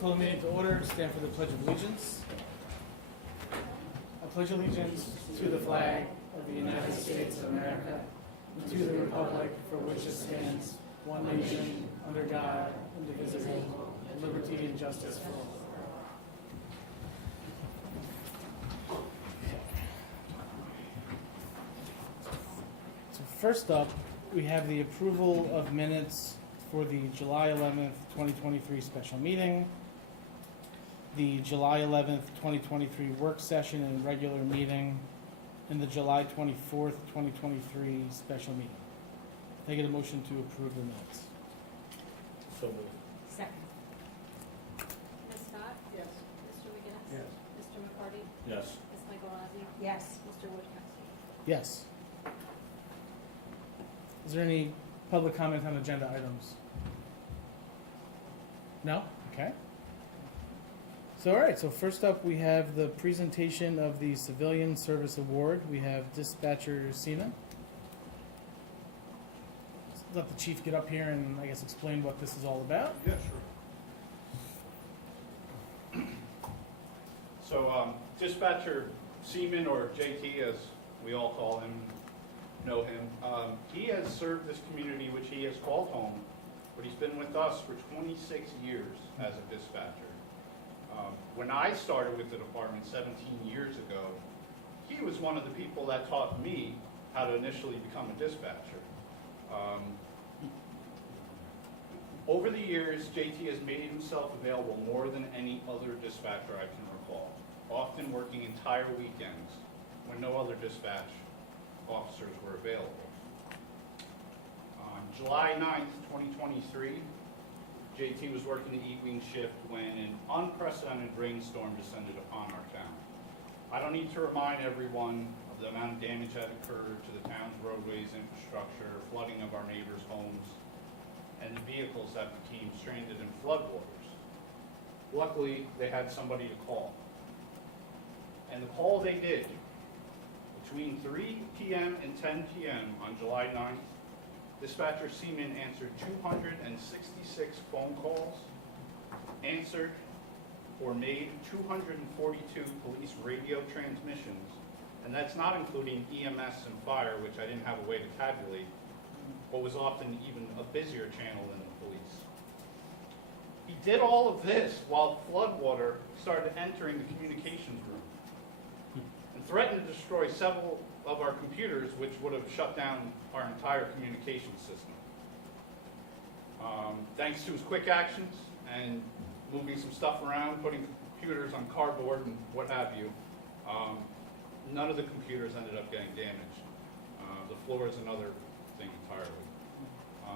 Call the meeting to order. Stand for the Pledge of Allegiance. I pledge allegiance to the flag of the United States of America and to the republic for which it stands, one nation, under God, indivisible, with liberty and justice for all. So first up, we have the approval of minutes for the July 11th, 2023 special meeting, the July 11th, 2023 work session and regular meeting, and the July 24th, 2023 special meeting. Can I get a motion to approve the minutes? So moved. Second. Ms. Scott? Yes. Mr. McGinnis? Yes. Mr. McCarty? Yes. Ms. Michaelozzi? Yes. Mr. Wojciechowski? Yes. Is there any public comment on agenda items? No? Okay. So, all right, so first up, we have the presentation of the Civilian Service Award. We have Dispatcher Sina. Let the chief get up here and, I guess, explain what this is all about. Yeah, sure. So, Dispatcher Seaman, or JT as we all call him, know him, he has served this community, which he has called home, but he's been with us for 26 years as a dispatcher. When I started with the department 17 years ago, he was one of the people that taught me how to initially become a dispatcher. Over the years, JT has made himself available more than any other dispatcher I can recall, often working entire weekends when no other dispatch officers were available. On July 9th, 2023, JT was working the evening shift when an unprecedented rainstorm descended upon our town. I don't need to remind everyone of the amount of damage that occurred to the town's roadways, infrastructure, flooding of our neighbors' homes, and the vehicles that became stranded in floodwaters. Luckily, they had somebody to call. And the call they did, between 3 p.m. and 10 p.m. on July 9th, Dispatcher Seaman answered 266 phone calls, answered or made 242 police radio transmissions, and that's not including EMS and fire, which I didn't have a way to tabulate, but was often even a busier channel than the police. He did all of this while floodwater started entering the communications room and threatened to destroy several of our computers, which would have shut down our entire communication system. Thanks to his quick actions and moving some stuff around, putting computers on cardboard and what have you, none of the computers ended up getting damaged. The floor is another thing entirely.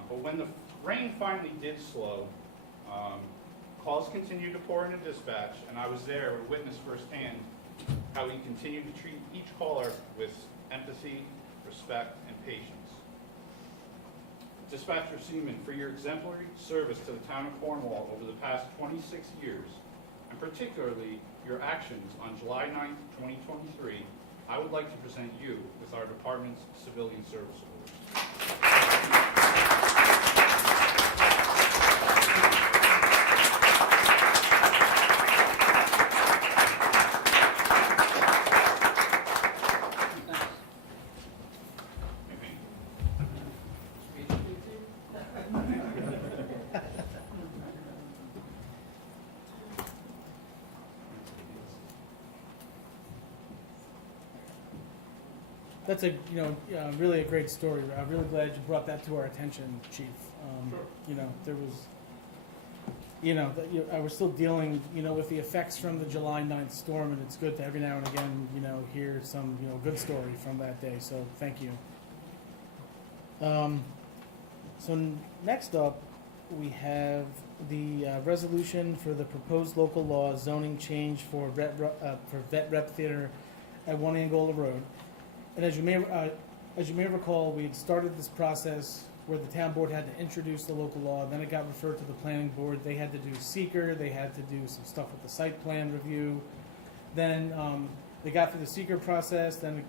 But when the rain finally did slow, calls continued to pour into dispatch, and I was there to witness firsthand how he continued to treat each caller with empathy, respect, and patience. Dispatcher Seaman, for your exemplary service to the town of Cornwall over the past 26 years, and particularly your actions on July 9th, 2023, I would like to present you with our department's Civilian Service Award. That's a, really a great story. I'm really glad you brought that to our attention, Chief. Sure. There was, I was still dealing, with the effects from the July 9th storm, and it's good to every now and again, hear some, good story from that day, so thank you. Next up, we have the resolution for the proposed local law zoning change for Vet Rep Theater at 1 Angola Road. And as you may recall, we had started this process where the town board had to introduce the local law, then it got referred to the planning board. They had to do seeker, they had to do some stuff with the site plan review. Then they got through the seeker process, then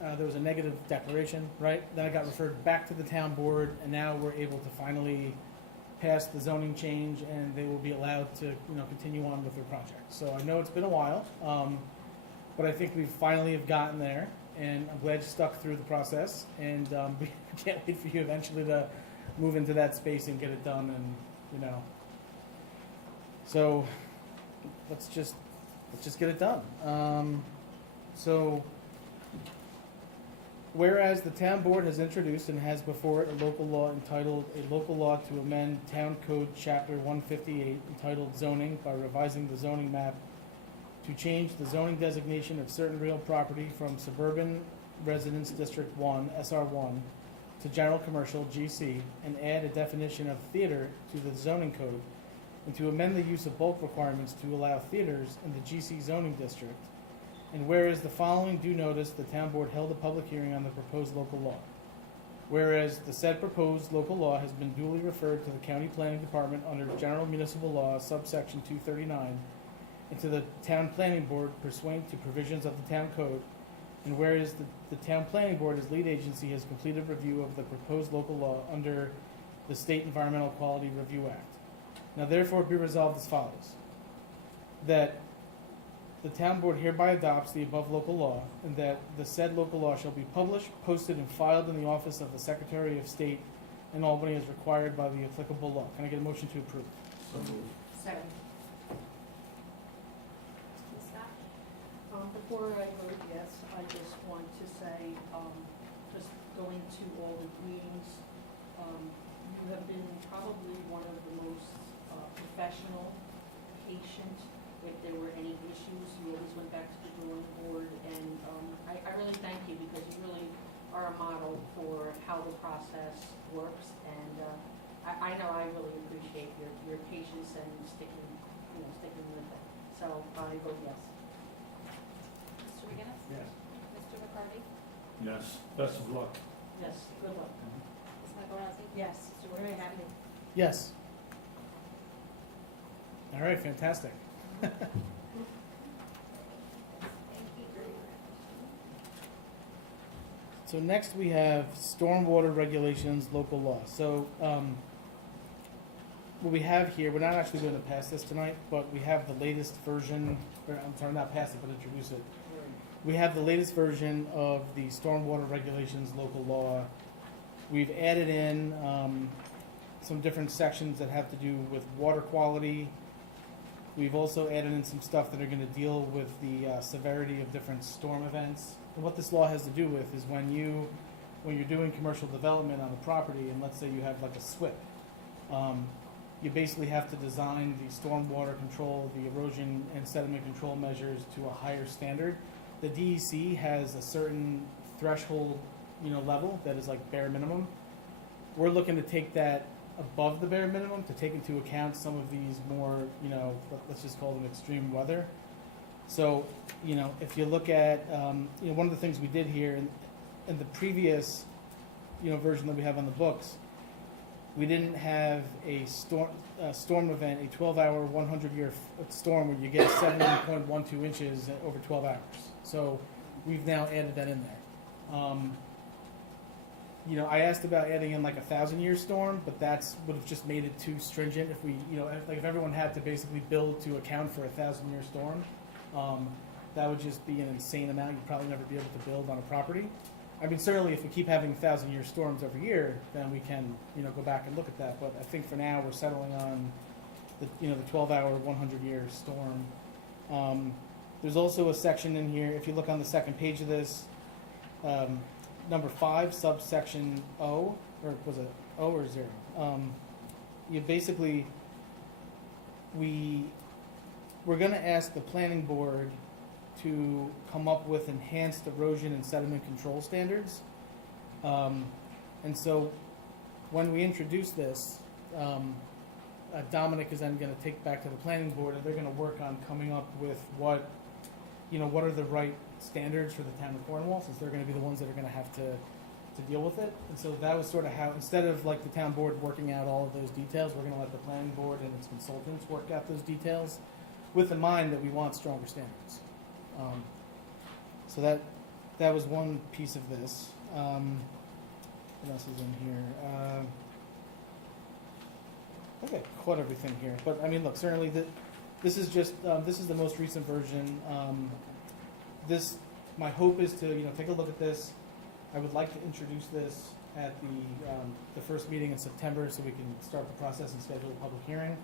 there was a negative declaration, right? Then it got referred back to the town board, and now we're able to finally pass the zoning change, and they will be allowed to, continue on with their project. So I know it's been a while, but I think we finally have gotten there, and I'm glad you stuck through the process, and we can't wait for you eventually to move into that space and get it done, and, so let's just get it done. Whereas the town board has introduced and has before it a local law entitled, a local law to amend Town Code Chapter 158 entitled zoning by revising the zoning map to change the zoning designation of certain real property from Suburban Residence District 1, SR1, to General Commercial, GC, and add a definition of theater to the zoning code, and to amend the use of bulk requirements to allow theaters in the GC zoning district. And whereas the following due notice, the town board held a public hearing on the proposed local law. Whereas the said proposed local law has been duly referred to the county planning department under general municipal law subsection 239 and to the town planning board pursuant to provisions of the town code. And whereas the town planning board as lead agency has completed review of the proposed local law under the State Environmental Quality Review Act. Now therefore be resolved as follows. That the town board hereby adopts the above local law, and that the said local law shall be published, posted, and filed in the office of the Secretary of State in Albany as required by the applicable law. Can I get a motion to approve? So moved. Second. Ms. Scott? Before I vote yes, I just want to say, just going to all the meetings, you have been probably one of the most professional, patient. If there were any issues, you always went back to the drawing board, and I really thank you because you really are a model for how the process works, and I know I really appreciate your patience and sticking with it. So I vote yes. Mr. McGinnis? Yes. Mr. McCarty? Yes. Best of luck. Yes, good luck. Ms. Michaelozzi? Yes, Mr. very Wojciechowski? happy. Yes. All right, fantastic. Thank you very much. So next we have stormwater regulations, local law. So what we have here, we're not actually going to pass this tonight, but we have the latest version, or I'm sorry, not pass it, but introduce it. We have the latest version of the stormwater regulations, local law. We've added in some different sections that have to do with water quality. We've also added in some stuff that are going to deal with the severity of different storm events. And what this law has to do with is when you're doing commercial development on a property, and let's say you have like a SWIP, you basically have to design the stormwater control, the erosion and sediment control measures to a higher standard. The DEC has a certain threshold, level that is like bare minimum. We're looking to take that above the bare minimum to take into account some of these more, let's just call them extreme weather. So, if you look at, one of the things we did here in the previous, version that we have on the books, we didn't have a storm event, a 12-hour, 100-year storm where you get 7.12 inches over 12 hours. So we've now added that in there. I asked about adding in like a 1,000-year storm, but that's would have just made it too stringent. If we, if everyone had to basically build to account for a 1,000-year storm, that would just be an insane amount. You'd probably never be able to build on a property. I mean, certainly if we keep having 1,000-year storms every year, then we can, go back and look at that. But I think for now we're settling on the 12-hour, 100-year storm. There's also a section in here, if you look on the second page of this, number 5, subsection O, or was it O or 0? You basically, we're gonna ask the planning board to come up with enhanced erosion and sediment control standards. And so, when we introduce this, Dominic is then gonna take back to the planning board, and they're gonna work on coming up with what are the right standards for the town of Cornwall, since they're gonna be the ones that are gonna have to deal with it. And so that was sort of how, instead of like the town board working out all of those details, we're gonna let the planning board and its consultants work out those details, with the mind that we want stronger standards. So that was one piece of this. What else is in here? I think I caught everything here, but I mean, look, certainly this is just, this is the most recent version. My hope is to, take a look at this. I would like to introduce this at the first meeting in September, so we can start the process and schedule a public hearing.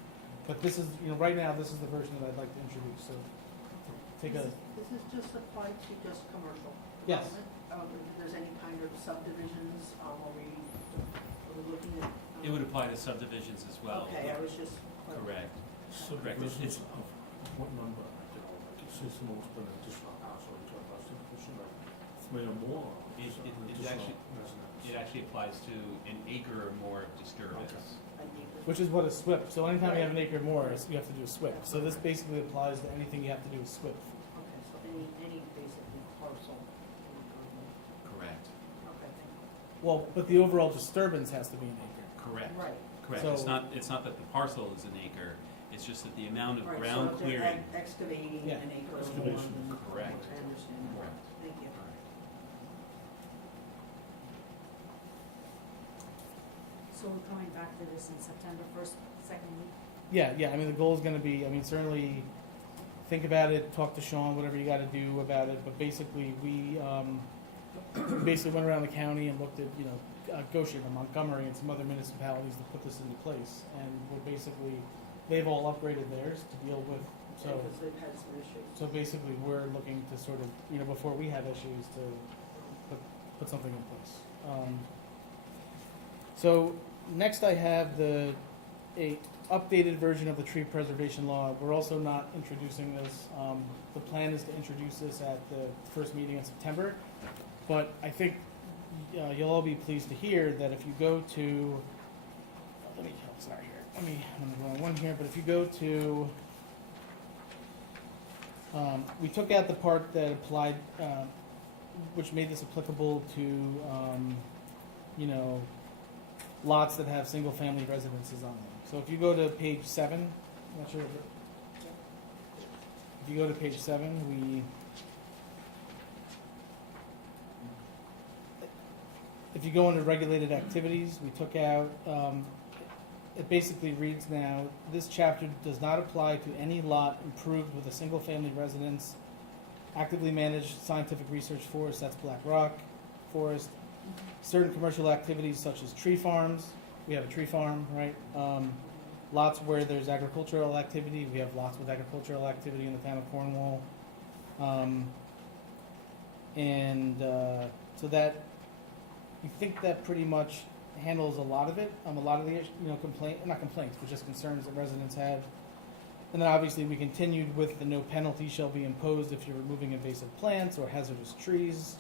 But this is, right now, this is the version that I'd like to introduce, so take a, This is just applied to just commercial Yes. development? If there's any kind of subdivisions, are we looking at? It would apply to subdivisions as well. Okay, I was just. Correct. Correct. Subdivisions of what number, like it says most of it is for house or to a subdivision, like 3 or more. It It actually applies to an acre or more of disturbance. which is what a SWIP. So anytime you have an acre or more, you have to do a SWIP. So this basically applies to anything you have to do with SWIP. Okay, so any basically parcel. Correct. Okay, thank Well, but the overall disturbance has to be an acre. Correct. you. Right. Correct. So- It's not that the parcel is an acre, it's just that the amount of Right, ground so if they're clearing. excavating Yeah. an acre or more. Excavation. then- Correct. I understand. Correct. Thank you. So we're coming back to this in September 1st, second week? Yeah, I mean, the goal is gonna be, certainly think about it, talk to Sean, whatever you gotta do about it, but basically, we basically went around the county and looked at, Goshen and Montgomery and some other municipalities to put this into place, and we're basically, they've all upgraded theirs to deal with, so, Because they've had some issues. so basically, we're looking to sort of, before we have issues, to put something in place. So, next I have a updated version of the tree preservation law. We're also not introducing this. The plan is to introduce this at the first meeting in September. But I think you'll all be pleased to hear that if you go to, I'm on the wrong one here, but if you go to, we took out the part that applied, which made this applicable to, lots that have single-family residences on them. So if you go to page 7, I'm not sure, if you go to page 7, if you go into regulated activities, we took out, it basically reads now, this chapter does not apply to any lot improved with a single-family residence, actively managed scientific research forest, that's Black Rock Forest, certain commercial activities such as tree farms, we have a tree farm, right? Lots where there's agricultural activity, we have lots with agricultural activity in the town of Cornwall. So that, we think that pretty much handles a lot of it, a lot of the, not complaints, but just concerns that residents have. And then obviously we continued with the no penalty shall be imposed if you're removing invasive plants or hazardous trees.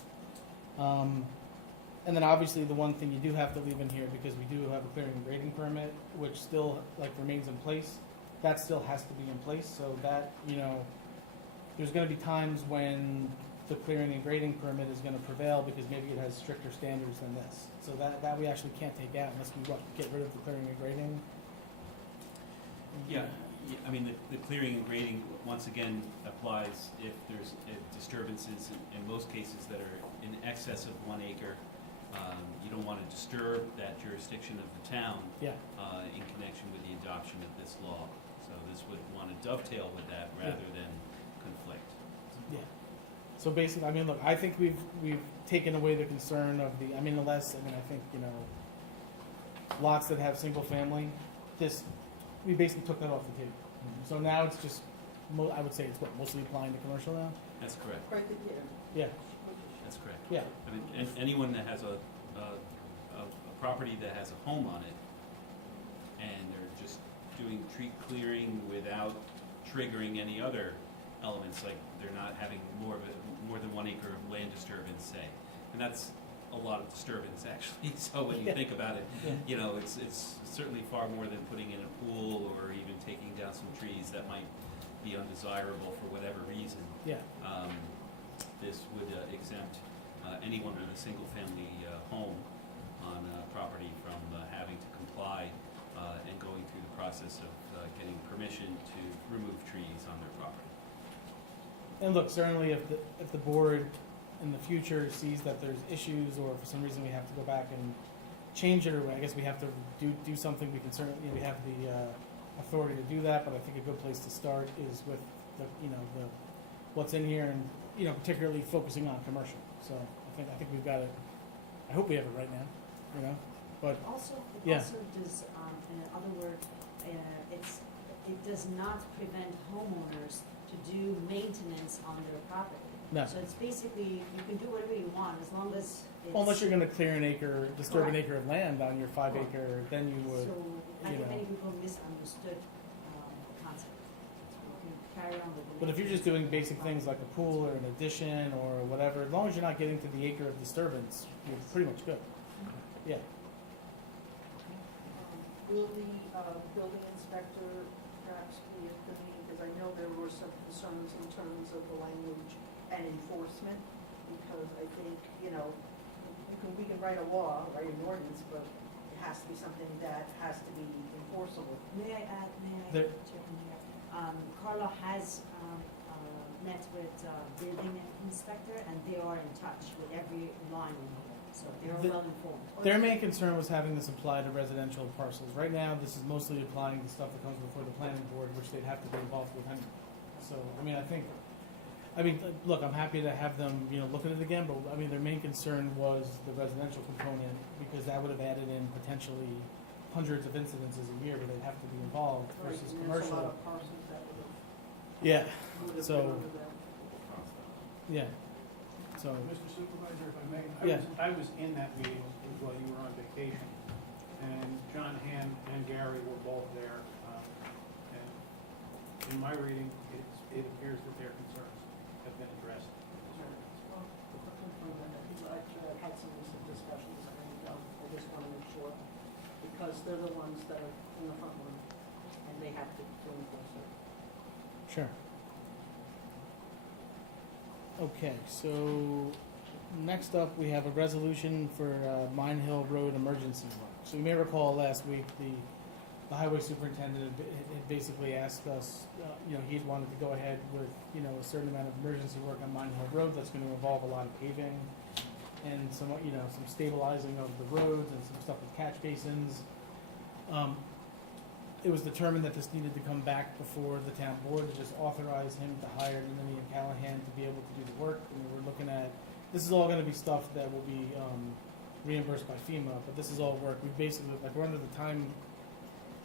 And then obviously the one thing you do have to leave in here, because we do have a clearing and grading permit, which still remains in place, that still has to be in place, so that, there's gonna be times when the clearing and grading permit is gonna prevail because maybe it has stricter standards than this. So that we actually can't take out unless we get rid of the clearing and grading. Yeah, I mean, the clearing and grading, once again, applies if there's disturbances, in most cases that are in excess of 1 acre. You don't want to disturb that jurisdiction of the town Yeah, in connection with the adoption of this law. So this would want to dovetail with that rather than conflict. yeah. So basically, look, I think we've taken away the concern of I think, lots that have single family, we basically took that off the table. So now it's just, I would say it's mostly applying to commercial now? That's correct. Right, Yeah. That's correct. Yeah, I mean, anyone that has a property that has a home on it, and they're just doing tree clearing without triggering any other elements, like they're not having more than 1 acre of land disturbance, say. And that's a lot of disturbance, actually, so when you Yeah. think about it, yeah, you know, it's certainly far more than putting in a pool or even taking down some trees that might be undesirable for whatever reason. yeah. This would exempt anyone with a single-family home on property from having to comply and going through the process of getting permission to remove trees on their property. And look, certainly if the board in the future sees that there's issues, or for some reason we have to go back and change it, or I guess we have to do something, we can certainly, we have the authority to do that, but I think a good place to start is with the, what's in here, and, particularly focusing on commercial. So I think we've got it, I hope we have it right now, but, Also, it Yeah. also does, in other words, it does not prevent homeowners to do maintenance on their property. no. So it's basically, you can do whatever you want, as long as it's. Unless you're gonna clear an acre, disturb an Correct. acre of land on your 5 acre, then you would, So, I you think know. many people misunderstood the concept. So you can carry on with the. but if you're just doing basic things like a pool or an addition or whatever, as long as you're not getting to the acre of disturbance, you're pretty much good. Yeah, Will the building inspector perhaps be at the meeting, because I know there were some concerns in terms of the language and enforcement, because I think, we can write a law, write an ordinance, but it has to be something that has to be enforceable. May I add, There- Chair, may I? Carla has met with building inspector, and they are in touch with every line in here, so they're The- well informed. their main concern was having this apply to residential parcels. Right now, this is mostly applying to stuff that comes before the planning board, which they'd have to be involved with anyway. So, look, I'm happy to have them, look at it again, but, their main concern was the residential component, because that would have added in potentially hundreds of incidences a year where they'd have to be involved versus And there's a lot commercial. of parcels that Yeah, would have So- been under them. yeah. So, Mr. Supervisor, if I may, Yeah. I was in that meeting while you were on vacation, and John Han and Gary were both there. And in my reading, it appears that their concerns have been addressed. Well, I've had some recent discussions, and I just want to make sure, because they're the ones that are in the front line, and they have to enforce it. sure. Okay, so next up, we have a resolution for Mine Hill Road emergency work. So you may recall last week, the highway superintendent had basically asked us, he'd wanted to go ahead with, a certain amount of emergency work on Mine Hill Road that's gonna involve a lot of paving and some stabilizing of the roads and some stuff with catch basins. It was determined that this needed to come back before the town board to just authorize him to hire Lillian Callahan to be able to do the work. And we're looking at, this is all gonna be stuff that will be reimbursed by FEMA, but this is all work. We basically, we're under the time,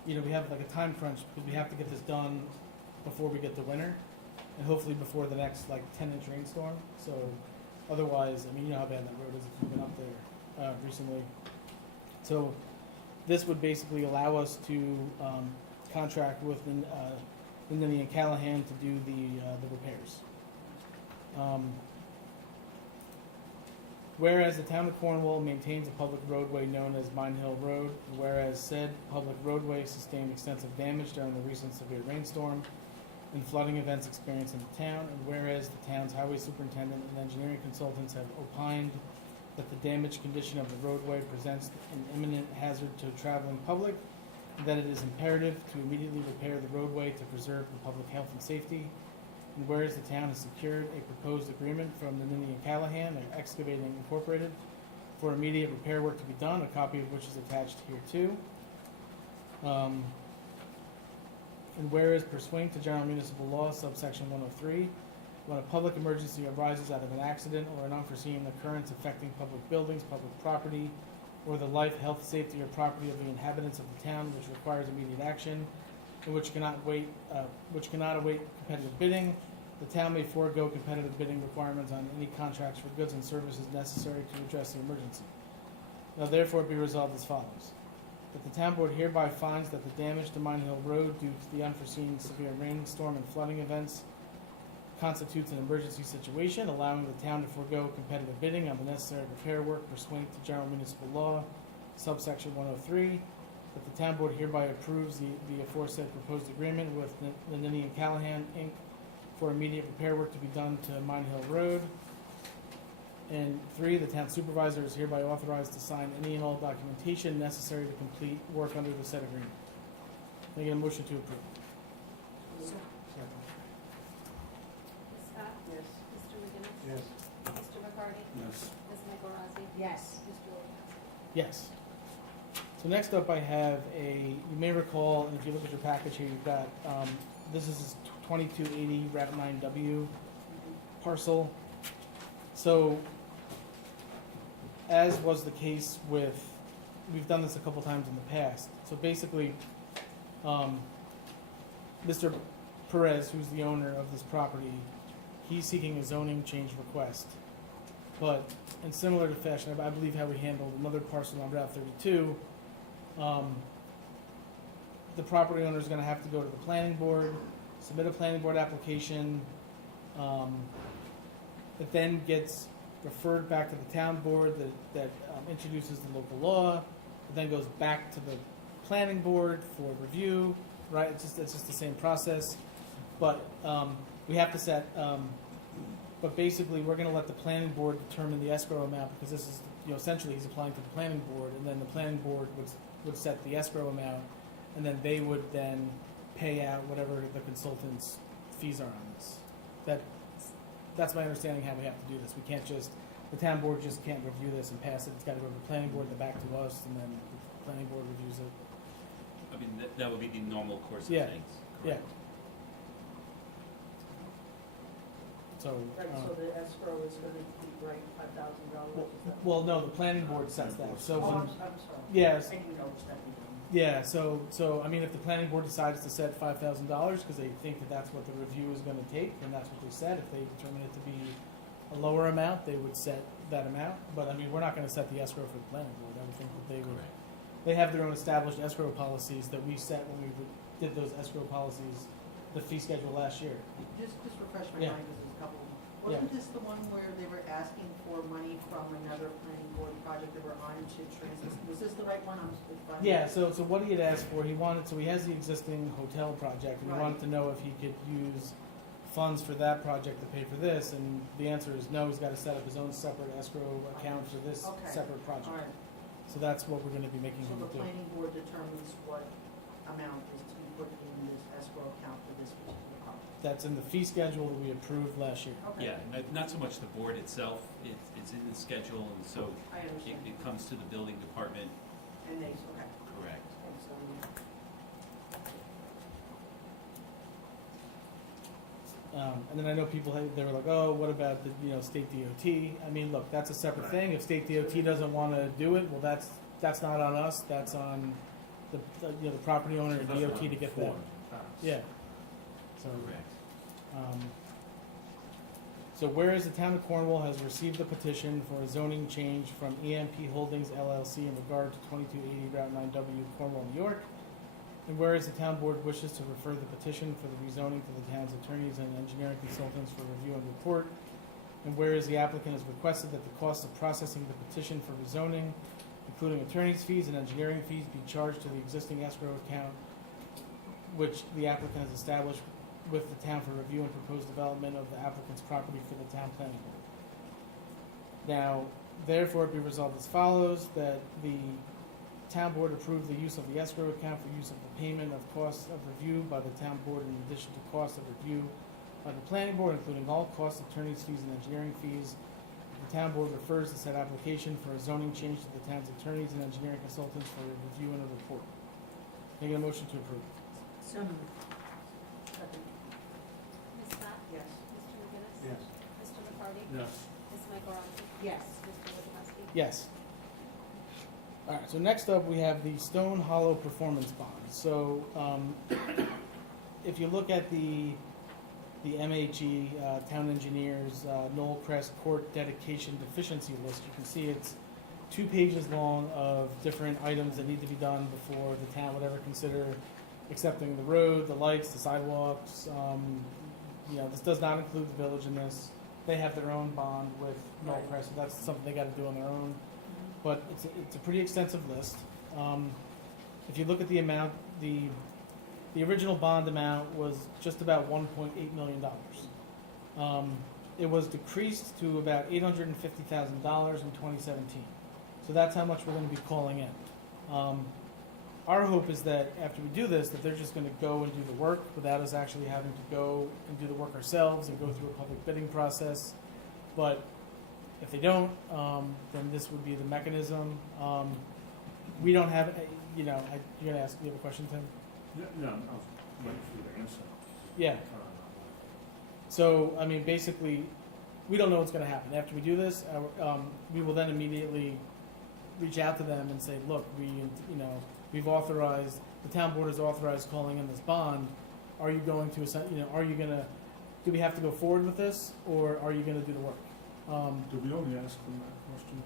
we have like a time crunch, because we have to get this done before we get the winter, and hopefully before the next 10-inch rainstorm. So otherwise, you know how bad that road is if you've been up there recently. So this would basically allow us to contract with Lindley and Callahan to do the repairs. Whereas the town of Cornwall maintains a public roadway known as Mine Hill Road, whereas said public roadway sustained extensive damage during the recent severe rainstorm and flooding events experienced in the town, and whereas the town's highway superintendent and engineering consultants have opined that the damaged condition of the roadway presents an imminent hazard to the traveling public, and that it is imperative to immediately repair the roadway to preserve the public health and safety. And whereas the town has secured a proposed agreement from the Lindley and Callahan and Excavating Incorporated for immediate repair work to be done, a copy of which is attached here too. And whereas pursuant to General Municipal Law, subsection 103, when a public emergency arises out of an accident or an unforeseen occurrence affecting public buildings, public property, or the life, health, safety, or property of the inhabitants of the town, which requires immediate action, and which cannot await competitive bidding, the town may forego competitive bidding requirements on any contracts for goods and services necessary to address the emergency. Now therefore be resolved as follows. That the town board hereby finds that the damage to Mine Hill Road due to the unforeseen severe rainstorm and flooding events constitutes an emergency situation, allowing the town to forego competitive bidding on the necessary repair work pursuant to general municipal law, subsection 103. That the town board hereby approves the aforesaid proposed agreement with Lennini and Callahan, Inc. for immediate repair work to be done to Mine Hill Road. And 3, the town supervisor is hereby authorized to sign any and all documentation necessary to complete work under the said agreement. Can I get a motion to approve? Ms. Scott? Yes. Mr. McGinnis? Yes. Mr. McCarty? Yes. Ms. Michaelozzi? Yes. Mr. Wojciechowski? Yes. So next up I have you may recall, and if you look at your package here, you've got, this is 2280 Route 9W parcel. So, as was the case with, we've done this a couple times in the past. So basically, Mr. Perez, who's the owner of this property, he's seeking a zoning change request. But in similar to fashion, I believe how we handled another parcel on Route 32, the property owner is going to have to go to the planning board, submit a planning board application. It then gets referred back to the town board that introduces the local law. It then goes back to the planning board for review, right? It's just the same process. But we have to set, but basically we're going to let the planning board determine the escrow amount, because this is, essentially he's applying to the planning board, and then the planning board would set the escrow amount, and then they would then pay out whatever the consultant's fees are on this. That's my understanding how we have to do this. We can't the town board just can't review this and pass it. It's got to go to the planning board, then back to us, and then the planning board reviews it. I mean, that would be the normal course of Yeah. things. Yeah. Correct. So, Right, so the escrow is gonna be right, $5,000? well, no, the planning board sets that. So Oh, when, I'm sorry. yes, I didn't notice that. yeah, so I mean, if the planning board decides to set $5,000 because they think that that's what the review is going to take, then that's what they set. If they determine it to be a lower amount, they would set that amount. But I mean, we're not going to set the escrow for the planning board. I would think that they would. Correct. They have their own established escrow policies that we set when we did those escrow policies, the fee schedule last year. Just refresh my Yeah. mind, because there's a couple. Yeah. Wasn't this the one where they were asking for money from another planning board project they were on to transfer? Was this the right one? Yeah. So what he had asked for, he has the existing hotel project, and he Right. wanted to know if he could use funds for that project to pay for this, and the answer is no. He's got to set up his own separate escrow account for this Okay. separate project. All right, So that's what we're going to be making so him the do. planning board determines what amount is to be put in this escrow account for this particular project? That's in the fee schedule that we approved last year. Okay. Yeah, not so much the board itself, it's in the schedule, and so I understand. it comes to the building department. And they, okay. Correct. So, And then I know people, they were like, oh, what about the, state DOT? I mean, look, that's a separate thing. If state DOT doesn't want to do it, well, that's not on us. That's on the property owner and DOT to get that. Yeah. So, Correct. so whereas the town of Cornwall has received the petition for a zoning change from EMP Holdings LLC in regard to 2280 Route 9W, Cornwall, New York, and whereas the town board wishes to refer the petition for the rezoning to the town's attorneys and engineering consultants for review and report, and whereas the applicant has requested that the cost of processing the petition for rezoning, including attorney's fees and engineering fees, be charged to the existing escrow account which the applicant has established with the town for review and proposed development of the applicant's property for the town planning board. Now, therefore, it be resolved as follows, that the town board approve the use of the escrow account for use of the payment of costs of review by the town board in addition to costs of review by the planning board, including all costs, attorney's fees, and engineering fees. The town board refers the said application for a zoning change to the town's attorneys and engineering consultants for a review and a report. Can I get a motion to approve? So moved. second, Ms. Scott? yes. Mr. McGinnis? Yes. Mr. McCarty? Yes. Ms. Michaelozzi? Yes. Mr. Wojciechowski? Yes. All right, so next up, we have the Stone Hollow Performance Bond. So if you look at the the MHE, Town Engineers, Knoll Crest Court Dedication Deficiency List. You can see it's 2 pages long of different items that need to be done before the town would ever consider accepting the road, the lights, the sidewalks. This does not include the village in this. They have their own bond with Knoll Crest, so that's something they gotta do on their own. But it's a pretty extensive list. If you look at the amount, the original bond amount was just about $1.8 million. It was decreased to about $850,000 in 2017. So that's how much we're gonna be calling in. Our hope is that after we do this, that they're just gonna go and do the work without us actually having to go and do the work ourselves and go through a public bidding process. But if they don't, then this would be the mechanism. We don't have, you're gonna ask, you have a question, Tim? Yeah, I was waiting for you to answer. Yeah. So, I mean, basically, we don't know what's gonna happen. After we do this, we will then immediately reach out to them and say, look, we've authorized, the town board has authorized calling in this bond. Are you going to, do we have to go forward with this, or are you gonna do the work? Did we already ask them that question?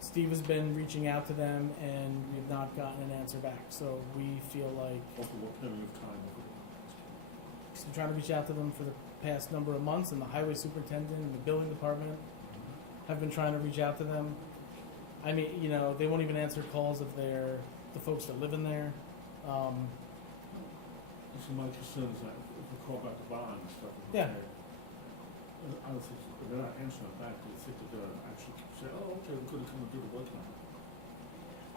Steve has been reaching out to them, and we've not gotten an answer back, so we feel like, Over what period of time? so we're trying to reach out to them for the past number of months, and the highway superintendent and the building department have been trying to reach out to them. I mean, they won't even answer calls of the folks that live in there. So my concern is that if we call back the bond and stuff. Yeah. I don't think, if they're not answering it back, do you think that they're actually say, oh, okay, we could come and do the work now?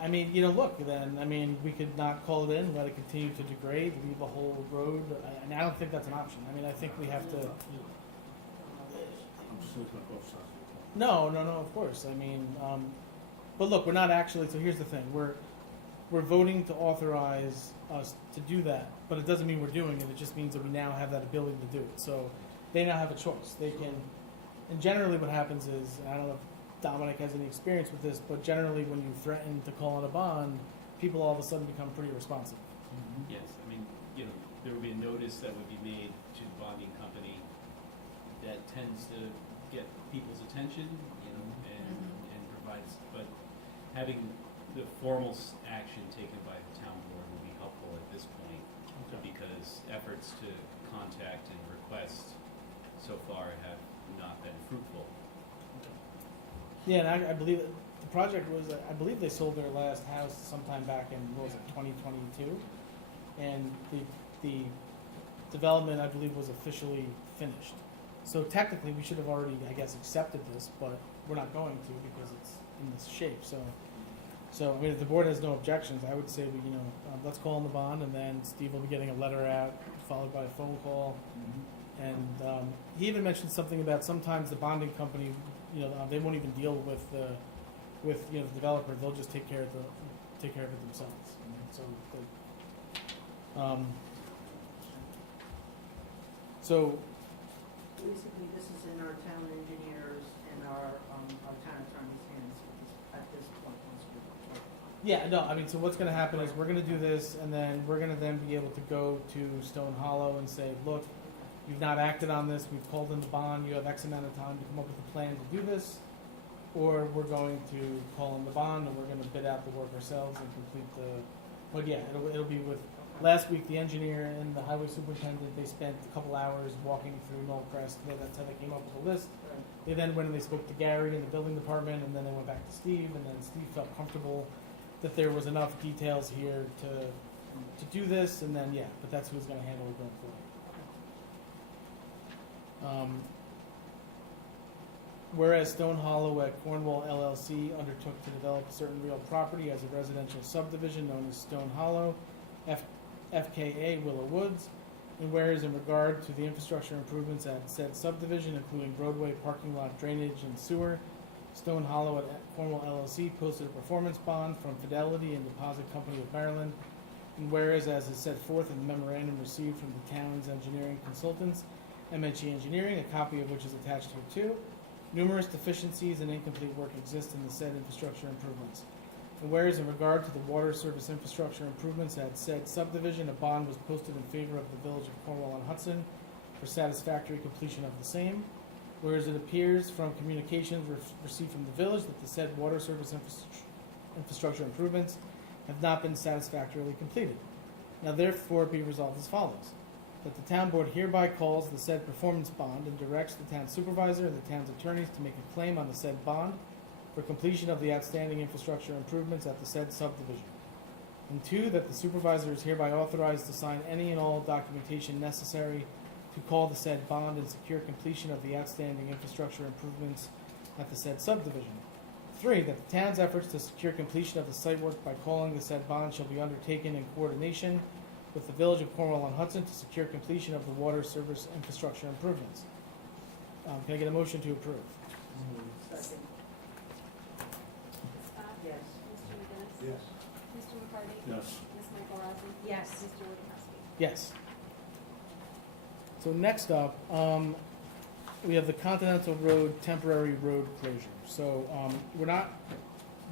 I mean, look, then, we could not call it in, let it continue to degrade, leave the whole road, and I don't think that's an option. I think we have to, I'm just looking at both sides of the coin. no, of course, but look, we're not actually, so here's the thing, we're voting to authorize us to do that, but it doesn't mean we're doing it, it just means that we now have that ability to do it, so they now have a choice, they can, and generally what happens is, I don't know if Dominic has any experience with this, but generally when you threaten to call on a bond, people all of a sudden become pretty responsive. Yes, there would be a notice that would be made to the bonding company that tends to get people's attention, and provides, but having the formal action taken by the town board would be helpful at this point, because efforts to contact and request so far have not been fruitful. Yeah, and I believe the project was, I believe they sold their last house sometime back in, 2022? And the development, I believe, was officially finished. So technically, we should have already, accepted this, but we're not going to because it's in this shape, so if the board has no objections, I would say let's call on the bond, and then Steve will be getting a letter out, followed by a phone call. And he even mentioned something about sometimes the bonding company, they won't even deal with the developer. They'll just take care of it themselves. So Basically, this is in our town engineers and our town attorney's hands at this point, once we. yeah, no, so what's going to happen is we're going to do this, and then we're going to then be able to go to Stone Hollow and say, look, you've not acted on this, we've called in the bond, you have X amount of time to come up with a plan to do this, or we're going to call in the bond and we're going to bid out the work ourselves and complete but yeah, it'll be with, last week the engineer and the highway superintendent, they spent a couple hours walking through Knoll Crest, that's how they came up with the list. They then went and they spoke to Gary in the building department, and then they went back to Steve, and then Steve felt comfortable that there was enough details here to do this, and then, but that's who's going to handle it going forward. Whereas Stone Hollow at Cornwall LLC undertook to develop certain real property as a residential subdivision known as Stone Hollow, FKA Willow Woods, and whereas in regard to the infrastructure improvements at said subdivision, including roadway, parking lot, drainage, and sewer, Stone Hollow at Cornwall LLC posted a performance bond from Fidelity and Deposit Company of Maryland, and whereas as is set forth in the memorandum received from the town's engineering consultants, MHE Engineering, a copy of which is attached here too, numerous deficiencies and incomplete work exist in the said infrastructure improvements. And whereas in regard to the water service infrastructure improvements at said subdivision, a bond was posted in favor of the Village of Cornwall on Hudson for satisfactory completion of the same. Whereas it appears from communications received from the village that the said water service infrastructure improvements have not been satisfactorily completed. Now therefore be resolved as follows. That the town board hereby calls the said performance bond and directs the town supervisor and the town's attorneys to make a claim on the said bond for completion of the outstanding infrastructure improvements at the said subdivision. And two, that the supervisor is hereby authorized to sign any and all documentation necessary to call the said bond and secure completion of the outstanding infrastructure improvements at the said subdivision. Three, that the town's efforts to secure completion of the site work by calling the said bond shall be undertaken in coordination with the Village of Cornwall-on-Hudson to secure completion of the water service infrastructure improvements. Can I get a motion to approve? Second. Ms. Scott? Yes. Mr. McGinnis? Yes. Mr. McCarty? Yes. Ms. Michael Rossi? Yes. Mr. Wojciechowski? Yes. So next up, we have the Continental Road temporary road closure. So we're not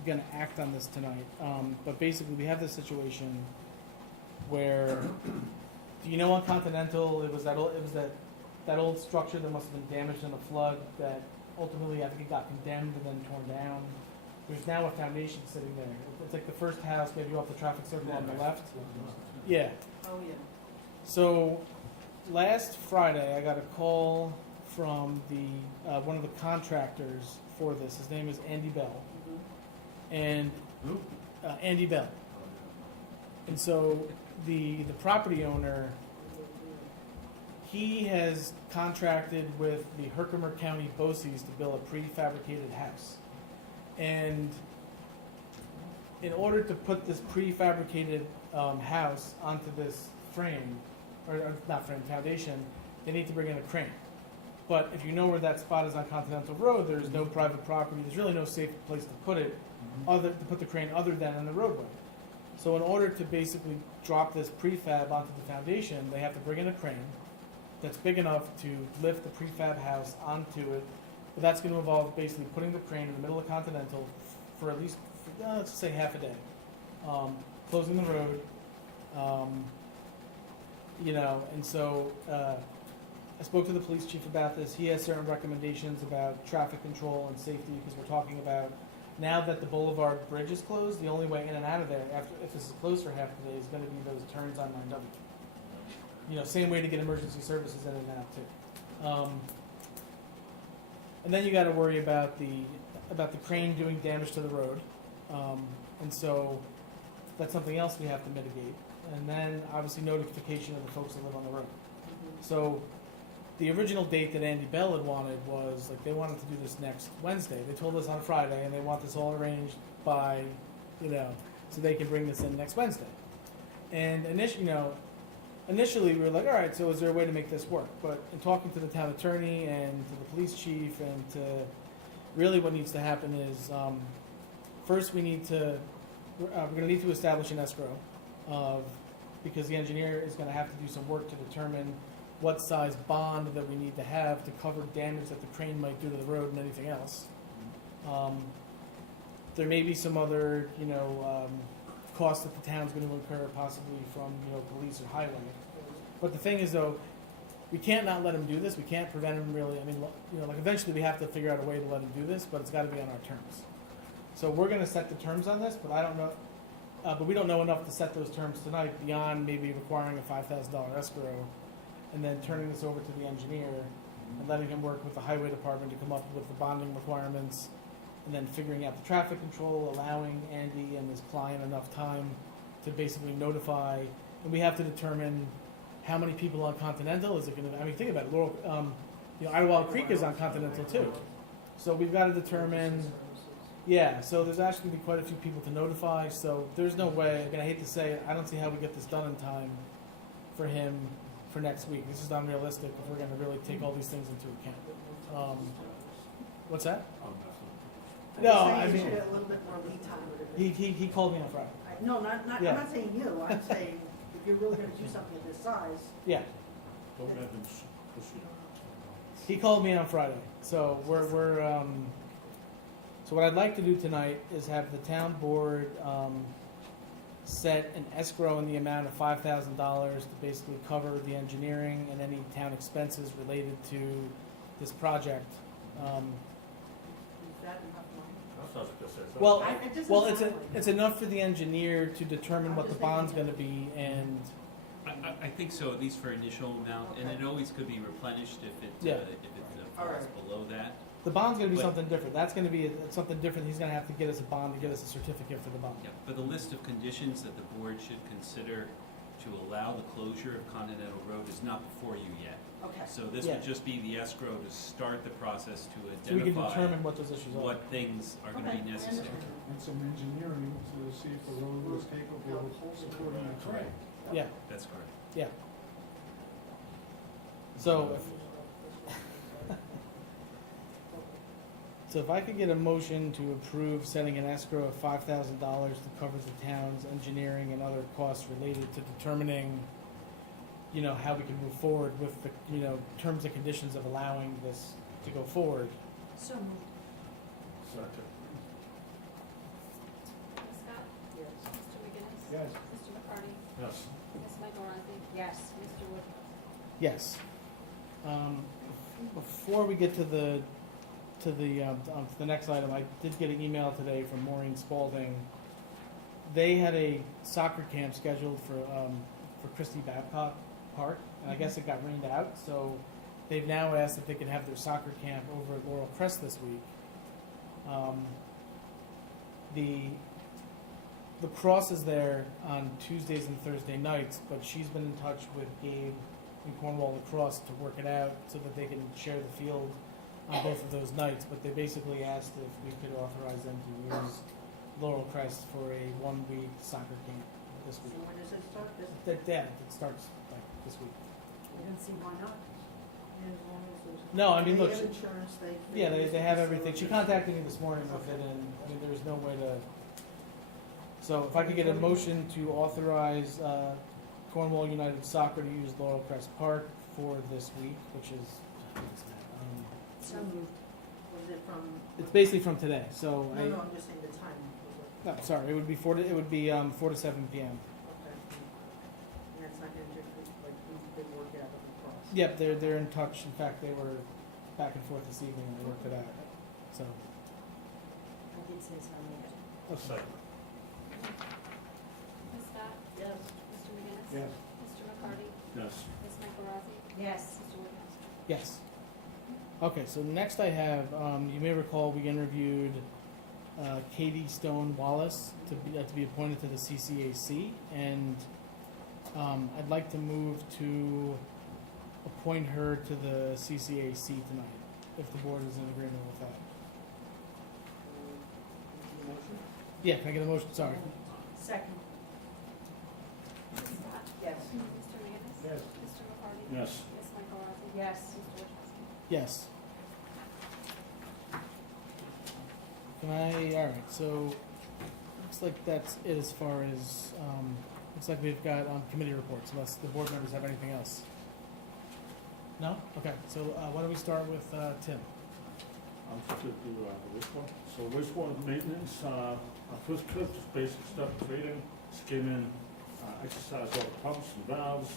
going to act on this tonight, but basically we have this situation where, do you know on Continental it was that old structure that must have been damaged in a flood that ultimately I think it got condemned and then torn down. There's now a foundation sitting there. It's like the first house maybe off the traffic circle on the left. Yeah. Oh, yeah. So last Friday, I got a call from the one of the contractors for this. His name is Andy Bell, and Who? Andy Bell. And so the property owner, he has contracted with the Herkimer County BOCES to build a prefabricated house. And in order to put this prefabricated house onto this frame, or not frame, foundation, they need to bring in a crane. But if you know where that spot is on Continental Road, there's no private property, there's really no safe place to put it, to put the crane other than on the roadway. So in order to basically drop this prefab onto the foundation, they have to bring in a crane that's big enough to lift the prefab house onto it. But that's going to involve basically putting the crane in the middle of Continental for at least, let's just say half a day. Closing the road, and so I spoke to the police chief about this. He has certain recommendations about traffic control and safety because we're talking about now that the Boulevard Bridge is closed, the only way in and out of there, if this is closed for half the day, is going to be those turns on 9W. Same way to get emergency services in and out too. And then you got to worry about the crane doing damage to the road, and so that's something else we have to mitigate. And then obviously notification of the folks that live on the road. So the original date that Andy Bell had wanted was like they wanted to do this next Wednesday. They told us on Friday, and they want this all arranged by, so they can bring this in next Wednesday. And initially we were like, all right, so is there a way to make this work? But in talking to the town attorney and to the police chief and to really what needs to happen is first we're going to need to establish an escrow because the engineer is going to have to do some work to determine what size bond that we need to have to cover damage that the crane might do to the road and anything else. There may be some other, costs that the town's going to incur possibly from, police or highway. But the thing is, though, we can't not let him do this. We can't prevent him really. I mean, eventually we have to figure out a way to let him do this, but it's got to be on our terms. So we're going to set the terms on this, but I don't know. But we don't know enough to set those terms tonight beyond maybe requiring a $5,000 escrow and then turning this over to the engineer and letting him work with the highway department to come up with the bonding requirements and then figuring out the traffic control, allowing Andy and his client enough time to basically notify. And we have to determine how many people on Continental is it going to, think about it. Idlewild Creek is on Continental too. So we've got to determine, so there's actually going to be quite a few people to notify. So there's no way, I hate to say it, I don't see how we get this done in time for him for next week. This is unrealistic if we're going to really take all these things into account. What's that? No, I mean, You should have a little bit more lead time. he called me on Friday. No, not, Yeah. I'm not saying you, I'm saying if you're really gonna do something of this size. Yeah, Don't let him push it. he called me on Friday. So so what I'd like to do tonight is have the town board set an escrow in the amount of $5,000 to basically cover the engineering and any town expenses related to this project. Is that enough money? That sounds like this is. Well, It doesn't well, sound like it's it. enough for the engineer to determine I'm what the just thinking bond's that- gonna be, and, I think so, at least for initial amount, and it Okay. always could be replenished if it, Yeah. if it All falls right. below that. the bond's gonna be But- something different. That's gonna be something different. He's gonna have to get us a bond to get us a certificate for the bond. Yeah, but the list of conditions that the board should consider to allow the closure of Continental Road is not before you yet. Okay. So this Yeah. would just be the escrow to start the process to So we can identify determine what those issues are. what things are gonna Okay, be I necessary. understand. And some engineering to see if the road was capable of supporting the terrain. Yeah, That's correct. yeah. So, so if I could get a motion to approve setting an escrow of $5,000 to cover the town's engineering and other costs related to determining, you know, how we can move forward with the, you know, terms and conditions of allowing this to go forward. So moved. Second. Ms. Scott? Yes. Mr. McGinnis? Yes. Mr. McCarty? Yes. Ms. Michaelozzi? Yes. Mr. Woodhouse? Yes. Before we get to the next item, I did get an email today from Maureen Spalding. They had a soccer camp scheduled for Christie Babcock Park, and I guess it got rained out, so they've now asked if they could have their soccer camp over at Laurel Crest this week. The cross is there on Tuesdays and Thursday nights, but she's been in touch with Gabe in Cornwall Lacrosse to work it out so that they can share the field on both of those nights. But they basically asked if we could authorize them to use Laurel Crest for a 1-week soccer camp this So week. when does it start? This, It starts like this week. I don't see why not. as long as there's. No, I mean, look, They have she- insurance, they. Yeah, use they the have everything. She facilities. contacted me this morning with it, and I mean, there's no way to. So if I could get a motion to authorize Cornwall United Soccer to use Laurel Crest Park for this week, which is, So moved. Was it from? it's basically from today. So No, no, I'm just saying the time. Was no, sorry, it would be 4 to 7 p.m. it, okay. And that's not gonna interfere, like, they work out of the cross. Yep, they're in touch. In fact, they were back and forth this evening and they worked it out. So, I did say so moved. Second. Ms. Scott? Yes. Mr. McGinnis? Yes. Mr. McCarty? Yes. Ms. Michaelozzi? Yes. Mr. Woodhouse? yes. Okay, so next I have, you may recall we interviewed Katie Stone Wallace to be appointed to the CCAC, and I'd like to move to appoint her to the CCAC tonight, if the board is in agreement with that. Motion? Yeah, can I get a motion? Sorry. Second. Ms. Scott? Yes. Mr. McGinnis? Yes. Mr. McCarty? Yes. Ms. Michaelozzi? Yes. Mr. Woodhouse? Yes. Can I, all right, so, looks like that's it as far as, looks like we've got committee reports, unless the board members have anything else. No? Okay, so why don't we start with Tim? I'm just gonna do the wastewater. So wastewater maintenance, our first cut is basic stuff, trading, skimming, exercise all the pumps and valves.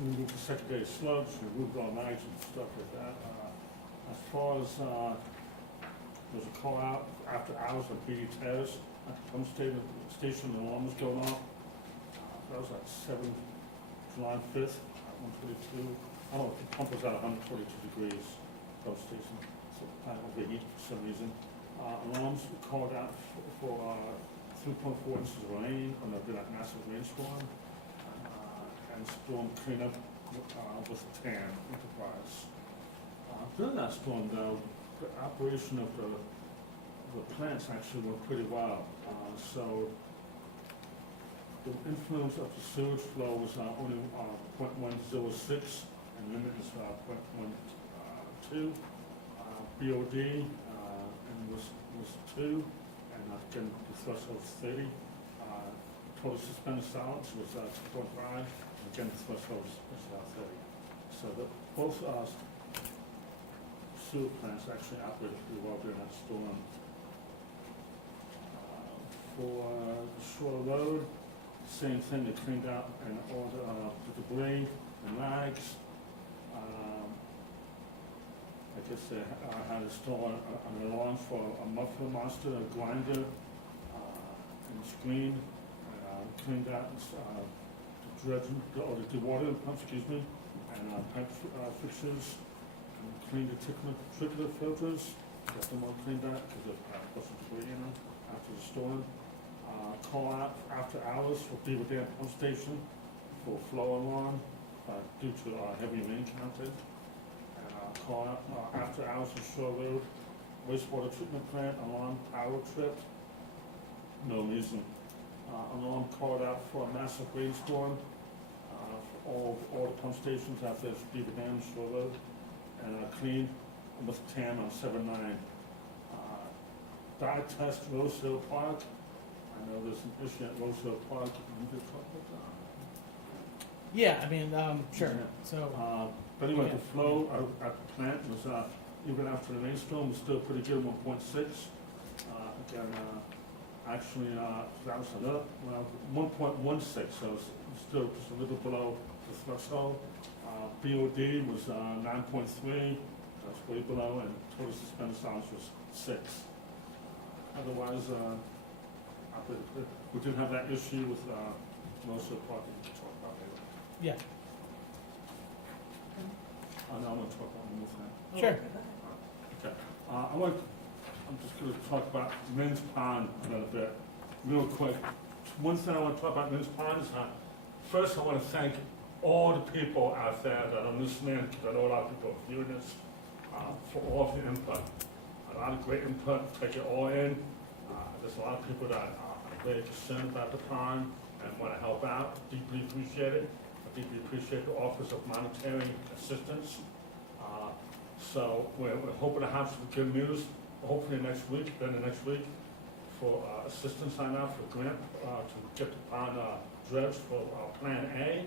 Remove the secondary sludge, remove all mags and stuff like that. As far as, there's a call out after hours on BD Terrace at the pump station, the alarm was going off. That was like July 5th, 122. Oh, the pump was at 122 degrees, pump station, so kind of overheat for some reason. Alarms were called out for 3.4 inches of rain when there'd been a massive rainstorm. And storm cleanup with TAN Enterprise. During that storm, though, the operation of the plants actually went pretty well. So the influence of the sewage flow was only 0.106, and limit is 0.12. BOD and was 2, and again the threshold was 30. Total suspended solids was 2.5, and again the threshold was 30. So both sewer plants actually operated pretty well during that storm. for the Shore Road. Same thing, they cleaned out and all the debris and rags. I guess they had installed an alarm for a muffler master, a grinder, and screen. Cleaned out the dredging, or the dewatering pump, excuse me, and pipe fixtures. And cleaned the trickler filters, got them all cleaned out because there was some debris in them after the storm. Call out after hours for Beaver Dam Pump Station for flow alarm due to heavy rain counted. Call out after hours on Shore Road, wastewater treatment plant alarm power trip. No reason. Alarm called out for a massive rainstorm for all the pump stations out there at Beaver Dam, Shore Road, and clean with TAM on 7-9. Dye test Rose Hill Park. I know there's an issue at Rose Hill Park. You could talk about that. Yeah, I mean, sure, Yeah. so, But anyway, Yeah. the flow at the plant was, even after the rainstorm, was still pretty good, 1.6. Again, actually, that was another, well, 1.16, so it's still just a little below the threshold. BOD was 9.3, that's way below, and total suspended silence was 6. Otherwise, we didn't have that issue with most of the parking we can talk about later. yeah, Now I'm gonna talk about one more thing. sure. Okay, I'm just gonna talk about Men's Pond a little bit, real quick. One thing I wanna talk about Men's Pond is, first I wanna thank all the people out there that are listening, because I know a lot of people are viewing this, for all of your input. A lot of great input, take it all in. There's a lot of people that are very concerned about the pond and wanna help out, deeply appreciate it. I deeply appreciate the offers of monetary assistance. So we're hoping to have some good news, hopefully next week, then the next week, for assistance on that, for grant, to get the pond dredged for Plan A.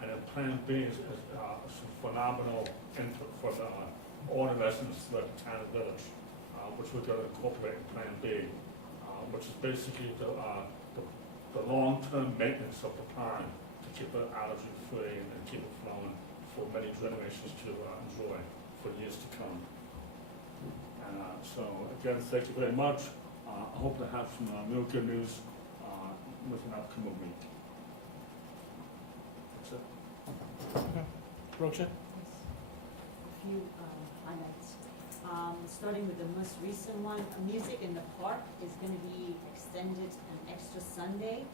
And then Plan B is some phenomenal input for all the residents throughout the town and village, which we're gonna incorporate in Plan B, which is basically the long-term maintenance of the pond to keep it allergen-free and keep it flowing for many generations to enjoy for years to come. And so, again, thank you very much. I hope to have some real good news with an upcoming week. That's it. Rocha? A few highlights. Starting with the most recent one, Music in the Park is going to be extended an extra Sunday,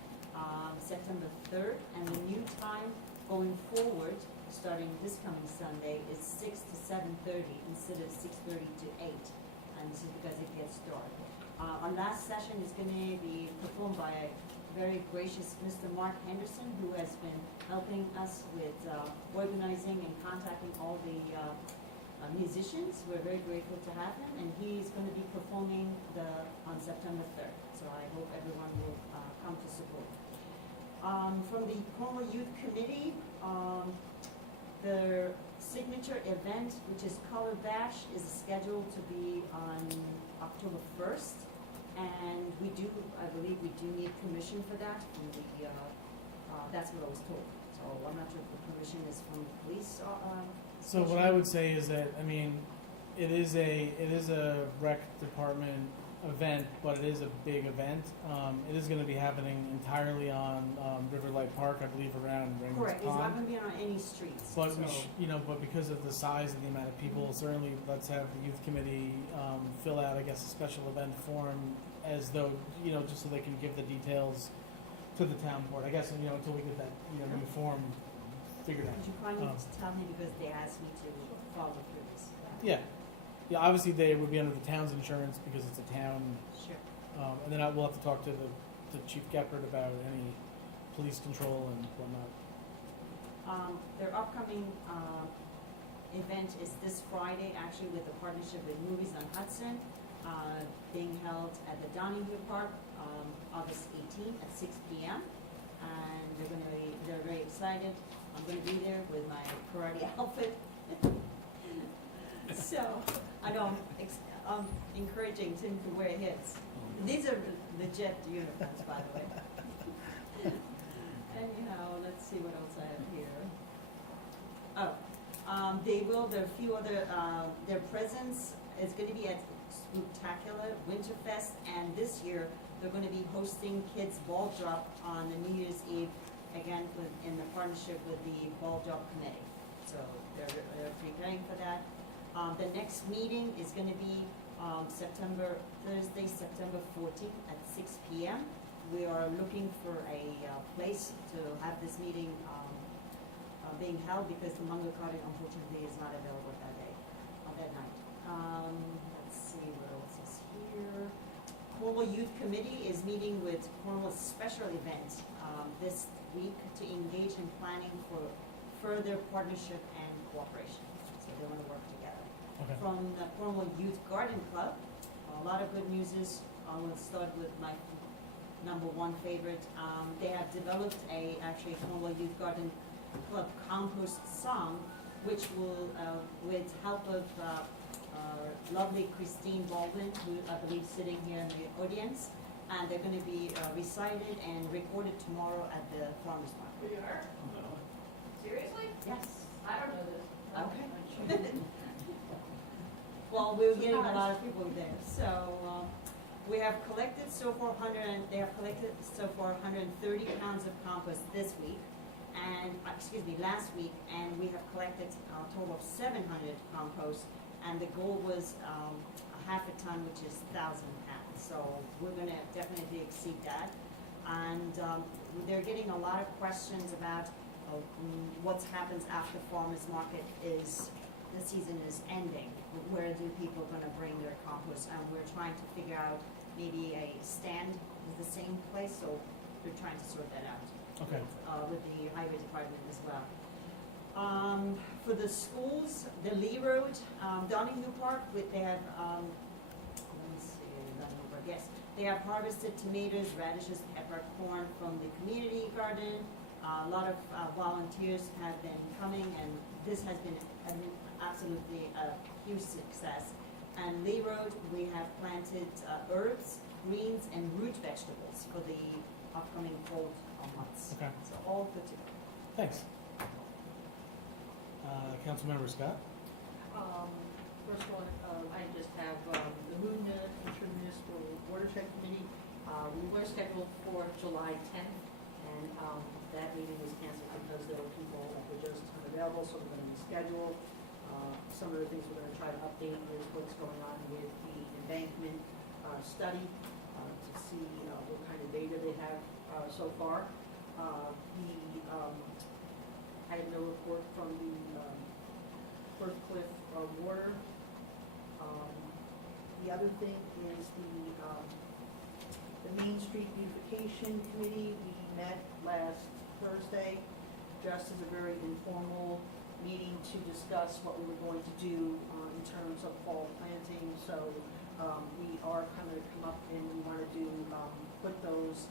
September 3rd, and the new time going forward, starting this coming Sunday, is 6 to 7:30 instead of 6:30 to 8, and this is because it gets dark. Our last session is going to be performed by a very gracious Mr. Mark Henderson, who has been helping us with organizing and contacting all the musicians. We're very grateful to have him, and he's going to be performing on September 3rd. So I hope everyone will come to support. From the Como Youth Committee, the signature event, which is Color Bash, is scheduled to be on October 1st. And I believe we do need permission for that from the, that's what I was told. So I'm not sure if the permission is from the police. So what I would say is that, I mean, it is a rec department event, but it is a big event. It is gonna be happening entirely on, Riverlight Park, I believe, around Raymond's Correct, it's not Pond. gonna be on any streets. But we, so- but because of the size of the amount of people, certainly let's have the youth committee, fill out, I guess, a special event form as though, just so they can give the details to the town board, I guess, until we get that, new form figured out. Would you kindly tell me, because they asked me to follow through this? Yeah, obviously they would be under the town's insurance because it's a town, Sure. and then we'll have to talk to Chief Geppert about any police control and whatnot. Their upcoming event is this Friday, actually, with a partnership with Movies on Hudson, being held at the Donahue Park, August 18th at 6 p.m. And they're very excited. I'm gonna be there with my karate outfit. So, I know, I'm encouraging Tim to wear his. These are The jet uniforms, by the way. Anyhow, let's see what else I have here. There are a few other, their presence is gonna be at Spooktacular Winterfest, and this year, they're gonna be hosting Kids Ball Drop on the New Year's Eve, again, in the partnership with the Ball Drop Committee. So they're preparing for that. The next meeting is gonna be Thursday, September 14th at 6 p.m. We are looking for a place to have this meeting being held because the Munger Cottage unfortunately is not available that day, that night. Let's see what else is here. Cornwall Youth Committee is meeting with Cornwall Special Event this week to engage in planning for further partnership and cooperation. So they want to work together. Okay. From the Cornwall Youth Garden Club, a lot of good news is, I will start with my number one favorite. They have developed actually Cornwall Youth Garden Club compost song, which will, with help of lovely Christine Baldwin, who I believe is sitting here in the audience, and they're going to be recited and recorded tomorrow at the farmers market. We are? Seriously? Yes. I don't know this. Okay. Well, we're getting a lot of people there, so we have collected so far they have collected so far 130 pounds of compost this week, and last week, and we have collected a total of 700 compost, and the goal was a half a ton, which is 1,000 pounds. So we're going to definitely exceed that, and they're getting a lot of questions about what happens after farmers market the season is ending. Where do people going to bring their compost? And we're trying to figure out maybe a stand is the same place, so we're trying to sort that out. Okay. With the highway department as well. For the schools, the Lee Road, Donahue Park, they have, let me see, yes, they have harvested tomatoes, radishes, pepper, corn from the community garden. A lot of volunteers have been coming, and this has been absolutely a huge success. And Lee Road, we have planted herbs, greens, and root vegetables for the upcoming cold months. Okay. So all good to go. Thanks. Councilmember Scott? First one, I just have the Moon Intermunicipal Watershed Committee. We were scheduled for July 10th, and that meeting was canceled because there were people that were just unavailable, so we're going to reschedule. Some of the things we're going to try to update is what's going on with the embankment study to see what kind of data they have so far. I have no report from the Firth Cliff water. The other thing is the Main Street Beautification Committee. We met last Thursday, just as a very informal meeting to discuss what we were going to do in terms of fall planting. So we are kind of come up and we want to do put those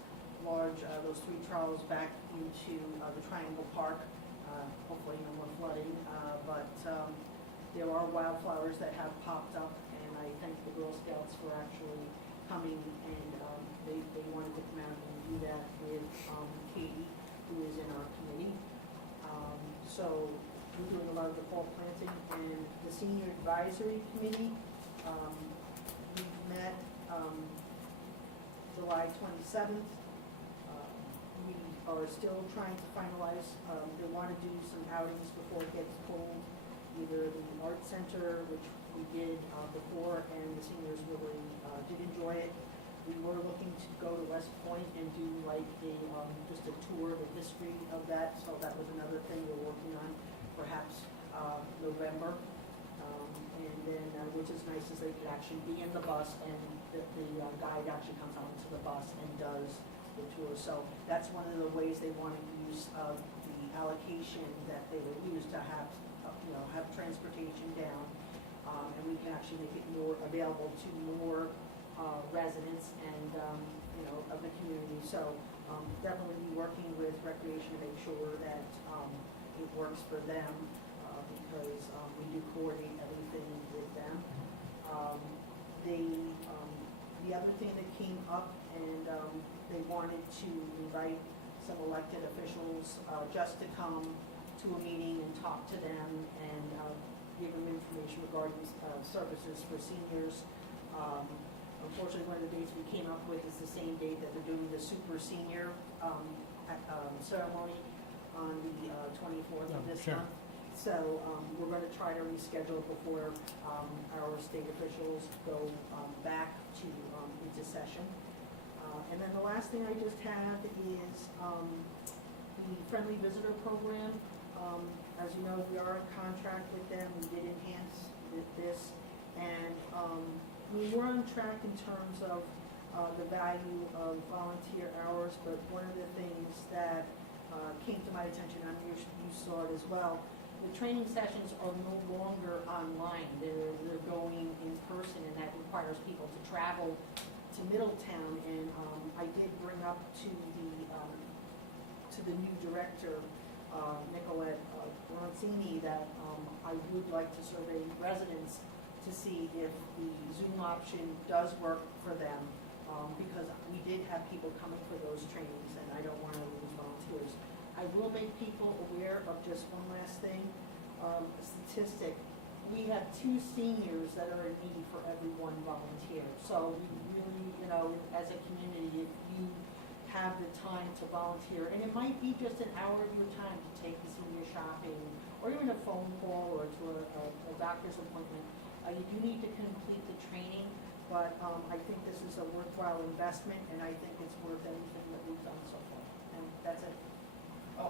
three trowels back into the Triangle Park. Hopefully no more flooding, but there are wildflowers that have popped up, and I thank the Girl Scouts for actually coming, and they wanted to come out and do that with Katie, who is in our committee. So we're doing a lot of the fall planting, and the Senior Advisory Committee, we met July 27th. We are still trying to finalize, they want to do some outings before it gets cold, either the art center, which we did before, and the seniors really did enjoy it. We were looking to go to West Point and do like just a tour of the history of that, so that was another thing we're working on, perhaps November. And then, which is nice, is they could actually be in the bus, and the guide actually comes out into the bus and does the tour. So that's one of the ways they want to use the allocation that they will use to have, have transportation down, and we can actually make it more available to more residents and of the community. So definitely be working with Recreation to make sure that it works for them, because we do coordinate everything with them. The other thing that came up, and they wanted to invite some elected officials just to come to a meeting and talk to them and give them information regarding services for seniors. Unfortunately, one of the dates we came up with is the same date that they're doing the super senior ceremony on the 24th of this Sure. month. So we're going to try to reschedule it before our state officials go back to into session. And then the last thing I just have is the Friendly Visitor Program. As you know, we are in contract with them. We did enhance this. And we're on track in terms of the value of volunteer hours, but one of the things that came to my attention, I'm sure you saw it as well, the training sessions are no longer online. They're going in person, and that requires people to travel to Middletown. And I did bring up to the new director, Nicolette Bronzini, that I would like to survey residents to see if the Zoom option does work for them, because we did have people coming for those trainings, and I don't want to lose volunteers. I will make people aware of just one last thing, a statistic. We have 2 seniors that are in need for every 1 volunteer. So we really, as a community, if you have the time to volunteer, and it might be just an hour of your time to take the senior shopping, or even a phone call, or to a doctor's appointment. You do need to complete the training, but I think this is a worthwhile investment, and I think it's worth anything that we've done so far. And that's it. Oh,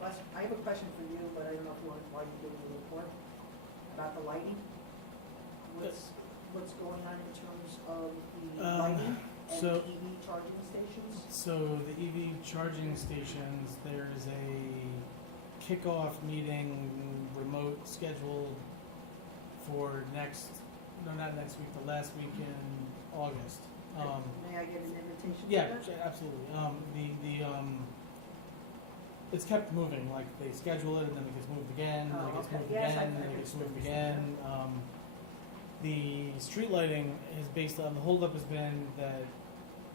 Les, I have a question for you, but I don't know if you want, while you're doing the report, about the lighting. What's going on in terms of the lighting and so- EV charging stations? So the EV charging stations, there is a kickoff meeting, remote scheduled for not next week, the last week in August. May I get an invitation for Yeah, that? absolutely. It's kept moving, like they schedule it and then it gets moved again, then it gets okay. moved Yes, again, I and then it gets understood moved this. again. The street lighting is based on, the holdup has been that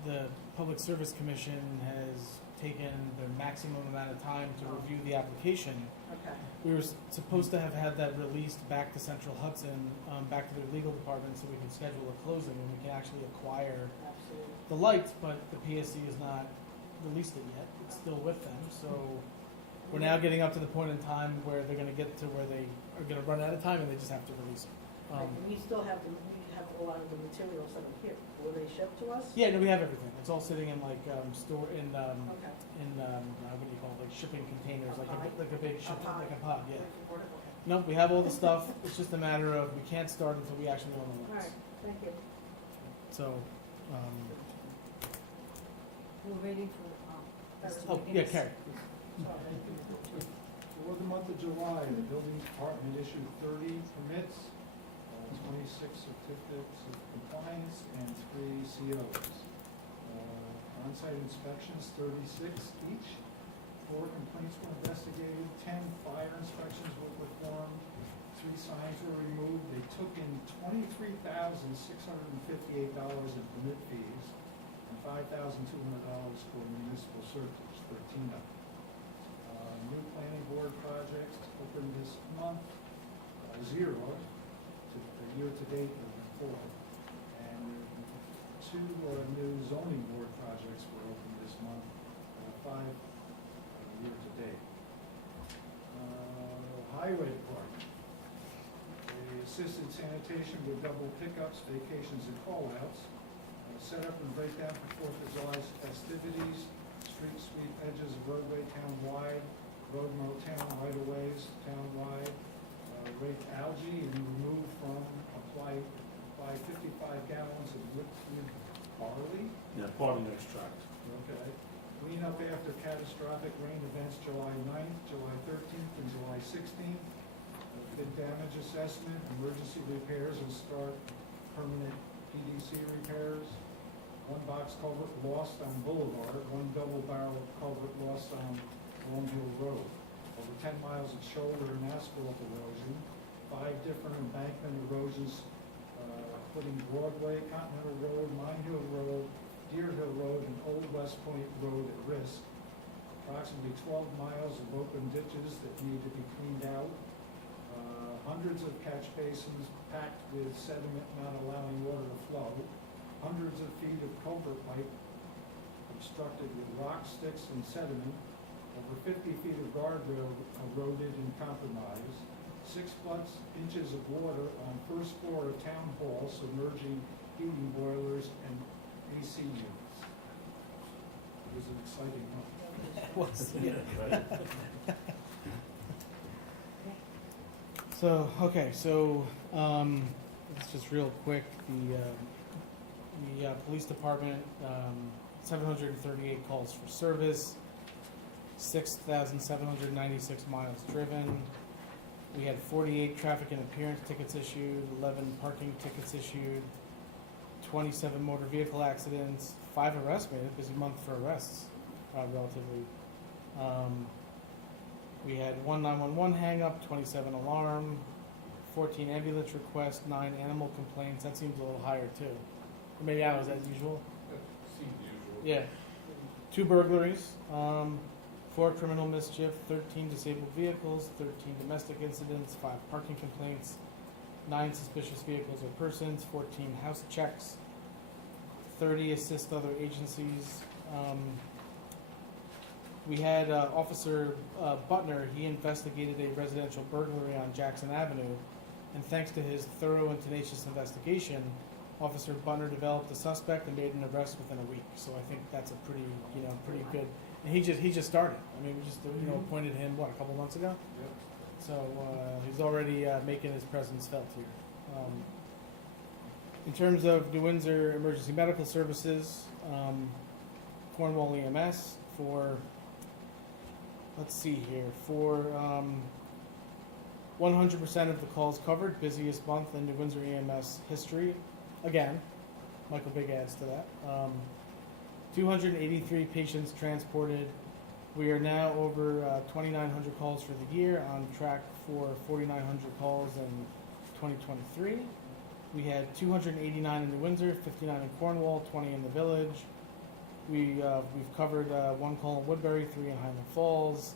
the Public Service Commission has taken the maximum amount of time to review the application. Okay, We were supposed to have had that released back to Central Hudson, back to their legal department, so we can schedule a closing and we can actually acquire absolutely. the lights, but the PSC has not released it yet. It's still with them, so we're now getting up to the point in time where they're gonna get to where they are gonna run out of time and they just have to release it. And we still have, we have a lot of the materials that are here. Will they ship to us? Yeah, no, we have everything. It's all sitting in like, store, in, Okay. what do you call it, like shipping containers, A pod? like a big shipping, pod. like a pod, yeah. Okay. Nope, we have all the stuff. It's just a matter of, we can't start until we actually own the All lights. right, thank you. So, We're waiting for, Mr. oh, yeah, McGinnis. Carrie. For the month of July, the building department issued 30 permits, 26 certificates of compliance, and 3 COs. On-site inspections, 36 each. 4 complaints were investigated, 10 fire inspections were performed, 3 signs were removed. They took in $23,658 in permit fees and $5,200 for municipal searches, 13 of them. New planning board projects opened this month, 0 to the year-to-date of 4. And 2 new zoning board projects were opened this month, 5 year-to-date. Highway department. They assisted sanitation with double pickups, vacations, and call-outs. Set up and break down for 4th of July festivities, street sweep edges of roadway town-wide, road mow town right-of-ways town-wide, rake algae and remove from, apply 55 gallons of liquid barley. Yeah, barley extract. Okay. Clean up after catastrophic rain events July 9th, July 13th, and July 16th. Bid damage assessment, emergency repairs, and start permanent PDC repairs. 1 box culvert lost on Boulevard, 1 double barrel culvert lost on Long Hill Road. Over 10 miles of shoulder and asphalt erosion, 5 different embankment erosions putting Broadway, Continental Road, Mine Hill Road, Deer Hill Road, and Old West Point Road at risk. Approximately 12 miles of open ditches that need to be cleaned out. Hundreds of catch basins packed with sediment not allowing water to flow. Hundreds of feet of culvert pipe obstructed with rock, sticks, and sediment. Over 50 feet of guardrail eroded and compromised. 6+ inches of water on first floor of town hall, submerging heating boilers and AC units. It was an exciting month. So, okay, so, it's just real quick, the police department, 738 calls for service, 6,796 miles driven. We had 48 traffic and appearance tickets issued, 11 parking tickets issued, 27 motor vehicle accidents, 5 arrests, made a busy month for arrests, relatively. We had 1 911 hang-up, 27 alarm, 14 ambulance requests, 9 animal complaints. That seems a little higher too. Or maybe I was as usual. Seems usual. Yeah. 2 burglaries, 4 criminal mischief, 13 disabled vehicles, 13 domestic incidents, 5 parking complaints, 9 suspicious vehicles or persons, 14 house checks, 30 assist other agencies. We had Officer Butner. He investigated a residential burglary on Jackson Avenue, and thanks to his thorough and tenacious investigation, Officer Butner developed a suspect and made an arrest within a week. So I think that's a pretty good. And he just started. I mean, we just appointed him a couple months ago. Yep. So he's already making his presence felt here. In terms of New Windsor Emergency Medical Services, Cornwall EMS for, let's see here, for 100% of the calls covered, busiest month in New Windsor EMS history. Again, Michael Big adds to that. 283 patients transported. We are now over 2,900 calls for the year, on track for 4,900 calls in 2023. We had 289 in New Windsor, 59 in Cornwall, 20 in the village. We've covered 1 call in Woodbury, 3 in Highland Falls.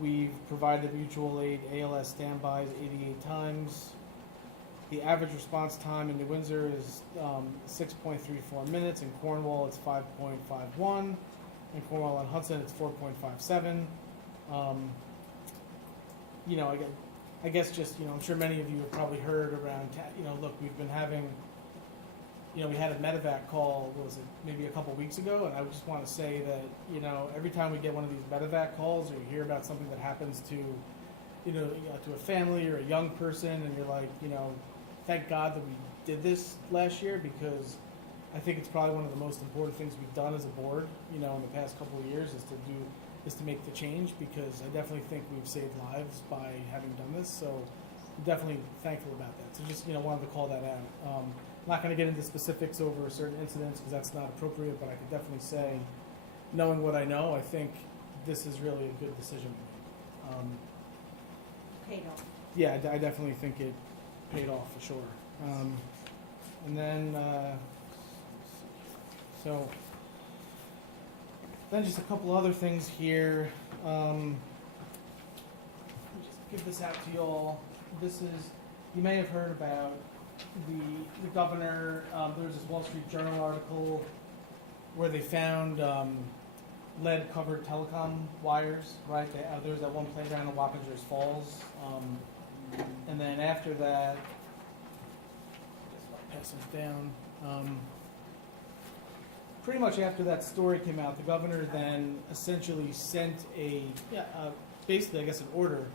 We've provided mutual aid ALS standbys 88 times. The average response time in New Windsor is 6.34 minutes. In Cornwall, it's 5.51. In Cornwall and Hudson, it's 4.57. I guess just, I'm sure many of you have probably heard around, look, we've been having, we had a medevac call, what was it, maybe a couple weeks ago, and I just want to say that, every time we get one of these medevac calls or you hear about something that happens to, to a family or a young person, and you're like, thank God that we did this last year, because I think it's probably one of the most important things we've done as a board, in the past couple of years is to make the change, because I definitely think we've saved lives by having done this. So I'm definitely thankful about that. So just, wanted to call that out. I'm not going to get into specifics over certain incidents because that's not appropriate, but I could definitely say, knowing what I know, I think this is really a good decision. Paid off. Yeah, I definitely think it paid off for sure. And then, then just a couple other things here. Let me just give this out to you all. This is, you may have heard about the governor. There was this Wall Street Journal article where they found lead-covered telecom wires, right? There was that one playground in Wappingers Falls. And then after that, I'll pass this down. Pretty much after that story came out, the governor then essentially sent basically, I guess, an order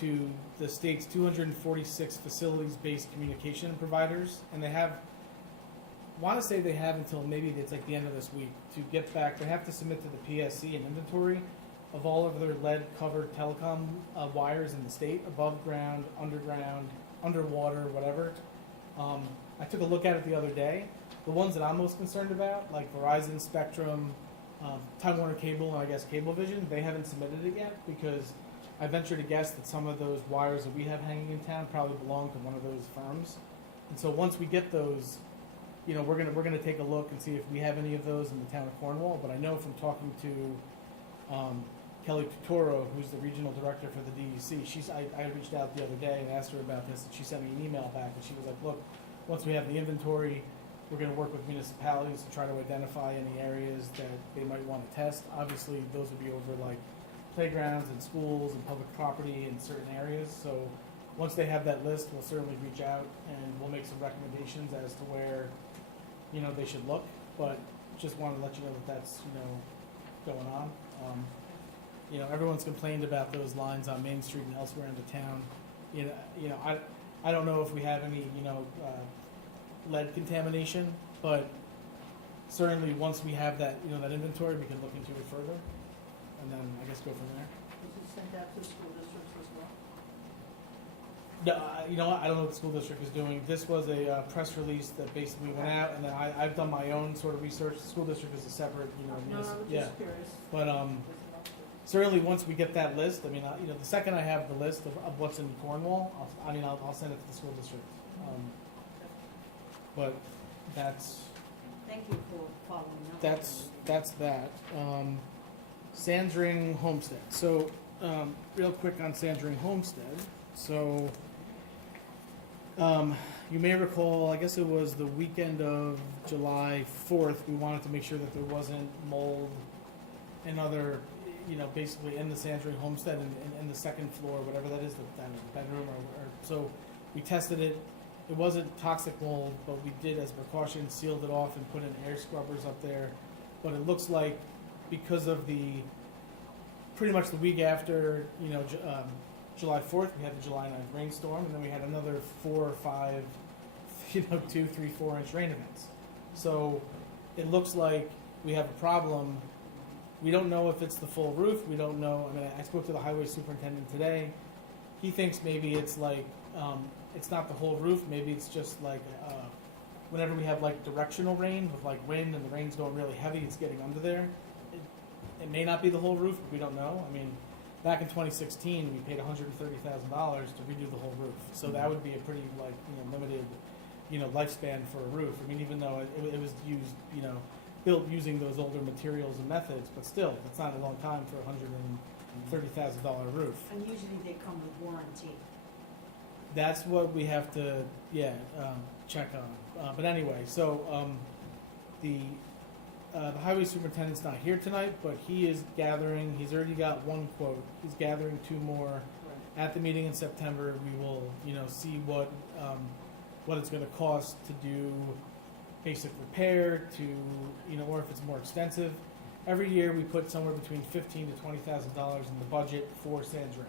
to the state's 246 facilities-based communication providers, and they have until maybe it's like the end of this week to get back. They have to submit to the PSC an inventory of all of their lead-covered telecom wires in the state, above ground, underground, underwater, whatever. I took a look at it the other day. The ones that I'm most concerned about, like Verizon, Spectrum, Time Warner Cable, and I guess Cablevision, they haven't submitted it yet, because I venture to guess that some of those wires that we have hanging in town probably belong to one of those firms. And so once we get those, you know, we're gonna take a look and see if we have any of those in the town of Cornwall. But I know from talking to Kelly Tutoro, who's the regional director for the DEC, I reached out the other day and asked her about this, and she sent me an email back, and she was like, look, once we have the inventory, we're gonna work with municipalities to try to identify any areas that they might wanna test. Obviously, those would be over like playgrounds and schools and public property in certain areas. So once they have that list, we'll certainly reach out and we'll make some recommendations as to where, you know, they should look. But just wanted to let you know that that's, you know, going on. You know, everyone's complained about those lines on Main Street and elsewhere in the town. You know, I don't know if we have any, you know, lead contamination, but certainly once we have that, you know, that inventory, we can look into it further, and then I guess go from there. Was it sent out to school districts as well? No, you know what, I don't know what the school district is doing. This was a press release that basically went out, and then I've done my own sort of research. The school district is a separate, you know, No, I was yeah. just curious. But certainly once we get that list, I mean, you know, the second I have the list of what's in Cornwall, I'll send it to the school district. But that's Thank you for following up. that's that. Sandring Homestead. So, real quick on Sandring Homestead. So, you may recall, I guess it was the weekend of July 4th, we wanted to make sure that there wasn't mold and other, you know, basically in the Sandring Homestead and in the second floor, whatever that is, the bedroom or so we tested it. It wasn't toxic mold, but we did, as a precaution, sealed it off and put in air scrubbers up there. But it looks like because of pretty much the week after, you know, July 4th, we had the July 9th rainstorm, and then we had another 4 or 5, you know, 2, 3, 4 inch rain events. So it looks like we have a problem. We don't know if it's the full roof. We don't know. I mean, I spoke to the highway superintendent today. He thinks maybe it's like, it's not the whole roof. Maybe it's just like whenever we have like directional rain with like wind and the rain's going really heavy, it's getting under there. It may not be the whole roof, but we don't know. I mean, back in 2016, we paid $130,000 to redo the whole roof. So that would be a pretty like, you know, limited, you know, lifespan for a roof. I mean, even though it was used, you know, built using those older materials and methods, but still, it's not a long time for a $130,000 roof. And usually they come with warranty. That's what we have to, check on. But anyway, so the highway superintendent's not here tonight, but he is gathering. He's already got one quote. He's gathering 2 more. At the meeting in September, we will, you know, see what it's going to cost to do basic repair, to, you know, or if it's more extensive. Every year we put somewhere between $15,000 to $20,000 in the budget for Sandring.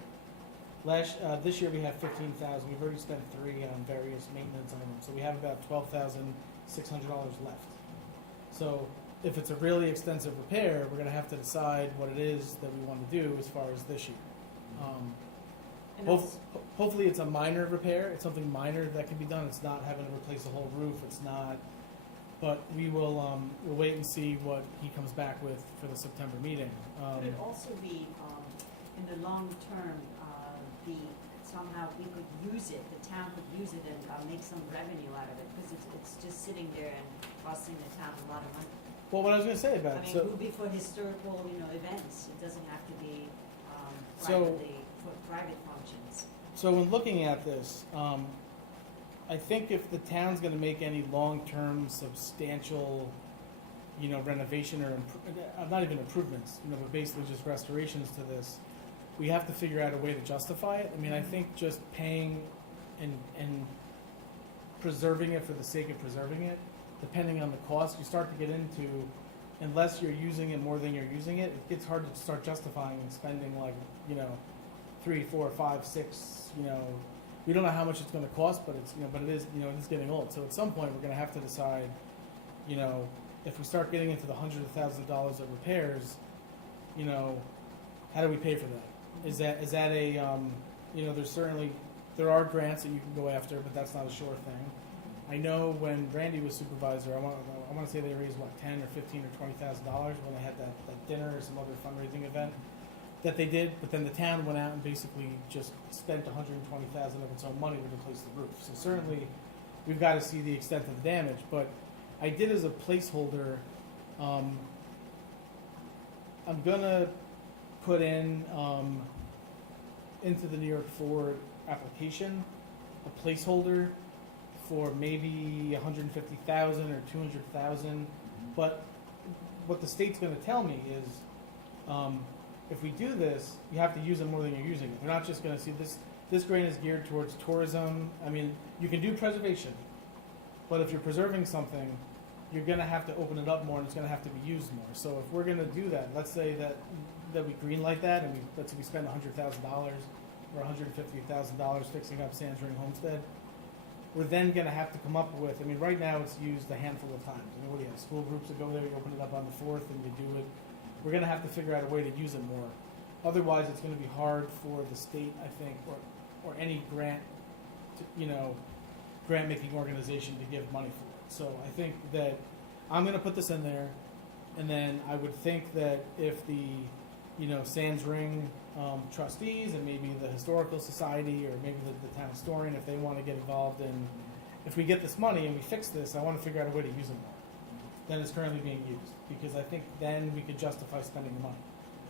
This year we have $15,000. We've already spent $3,000 on various maintenance items, so we have about $12,600 left. So if it's a really extensive repair, we're going to have to decide what it is that we want to do as far as this year. And also, Hopefully it's a minor repair. It's something minor that can be done. It's not having to replace the whole roof. It's not. But we will we'll wait and see what he comes back with for the September meeting. could it also be, in the long term, somehow we could use it, the town could use it and make some revenue out of it, because it's just sitting there and costing the town a lot of money. Well, what I was going to say about I it. mean, So, it would be for historical, you know, events. It doesn't have to be So- for private functions. So in looking at this, I think if the town's going to make any long-term substantial, you know, renovation or not even improvements, you know, but basically just restorations to this, we have to figure out a way to justify it. I mean, I think just paying and preserving it for the sake of preserving it, depending on the cost, you start to get into, unless you're using it more than you're using it, it gets hard to start justifying and spending like, you know, 3, 4, 5, 6, you know, we don't know how much it's going to cost, but it's, you know, but it is, you know, it is getting old. So at some point we're going to have to decide, you know, if we start getting into the hundreds of thousands of dollars of repairs, you know, how do we pay for that? Is that a, you know, there are grants that you can go after, but that's not a sure thing. I know when Brandy was supervisor, I want to say they raised what, $10,000 or $15,000 or $20,000 when they had that dinner or some other fundraising event. that they did, but then the town went out and basically just spent $120,000 of its own money to replace the roof. So certainly, we've got to see the extent of the damage, but I did as a placeholder, I'm gonna put in, into the New York Ford application, a placeholder for maybe 150,000 or 200,000. But what the state's gonna tell me is, if we do this, you have to use it more than you're using it. They're not just gonna see this grant is geared towards tourism. I mean, you can do preservation, but if you're preserving something, you're gonna have to open it up more and it's gonna have to be used more. So if we're gonna do that, let's say that we greenlight that and let's say we spend $100,000 or $150,000 fixing up Sands Ring Homestead, we're then gonna have to come up with, I mean, right now it's used a handful of times. I mean, what do you have, school groups that go there, you open it up on the 4th and you do it. We're gonna have to figure out a way to use it more. Otherwise, it's gonna be hard for the state, I think, or any grant, grant-making organization to give money for it. So I think that I'm gonna put this in there, and then I would think that if the, Sands Ring trustees and maybe the Historical Society or maybe the town historian, if they want to get involved in, if we get this money and we fix this, I want to figure out a way to use it more than it's currently being used, because I think then we could justify spending the money.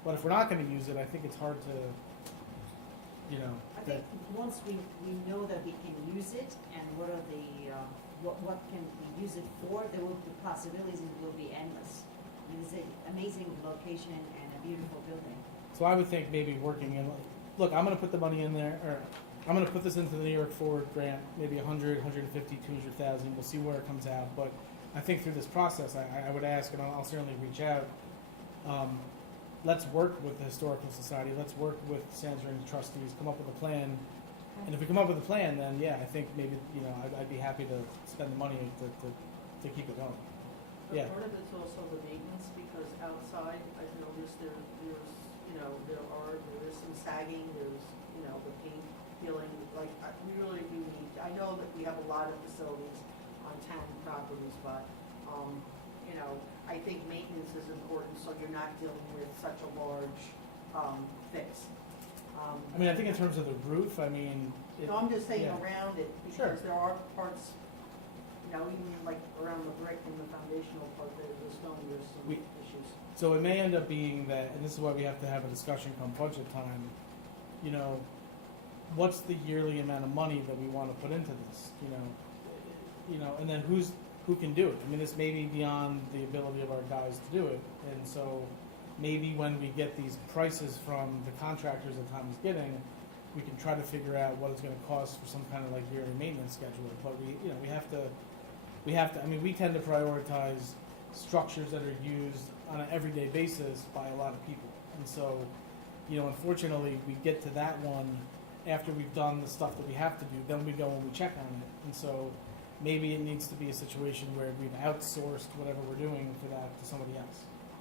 But if we're not going to use it, I think it's hard to, I think once we know that we can use it and what are the, what can we use it for, the possibilities will be endless. I mean, it's an amazing location and a beautiful building. So I would think maybe working in, look, I'm going to put the money in there, or I'm going to put this into the New York Forward grant, maybe 100, 150, 200,000. We'll see where it comes out. But I think through this process, I would ask, and I'll certainly reach out. Let's work with the Historical Society. Let's work with Sands Ring trustees. Come up with a plan. And if we come up with a plan, then yeah, I think maybe I'd be happy to spend the money to keep it going. But Yeah. part of it's also the maintenance, because outside, I've noticed there is some sagging, there's, the paint peeling, like, we really do need, I know that we have a lot of facilities on town properties, but, I think maintenance is important, so you're not dealing with such a large, fix. I mean, I think in terms of the roof, I mean. No, I'm just saying yeah. around it, Sure. because there are parts, even like around the brick and the foundational part, the stone, there's some We- issues. So it may end up being that, and this is why we have to have a discussion come budget time, what's the yearly amount of money that we want to put into this, and then who can do it? I mean, this may be beyond the ability of our guys to do it, and so maybe when we get these prices from the contractors that Tom is getting, we can try to figure out what it's going to cost for some kind of like yearly maintenance schedule. But we have to. I mean, we tend to prioritize structures that are used on an everyday basis by a lot of people, and so, unfortunately, we get to that one after we've done the stuff that we have to do. Then we go and we check on it, and so maybe it needs to be a situation where we've outsourced whatever we're doing for that to somebody else.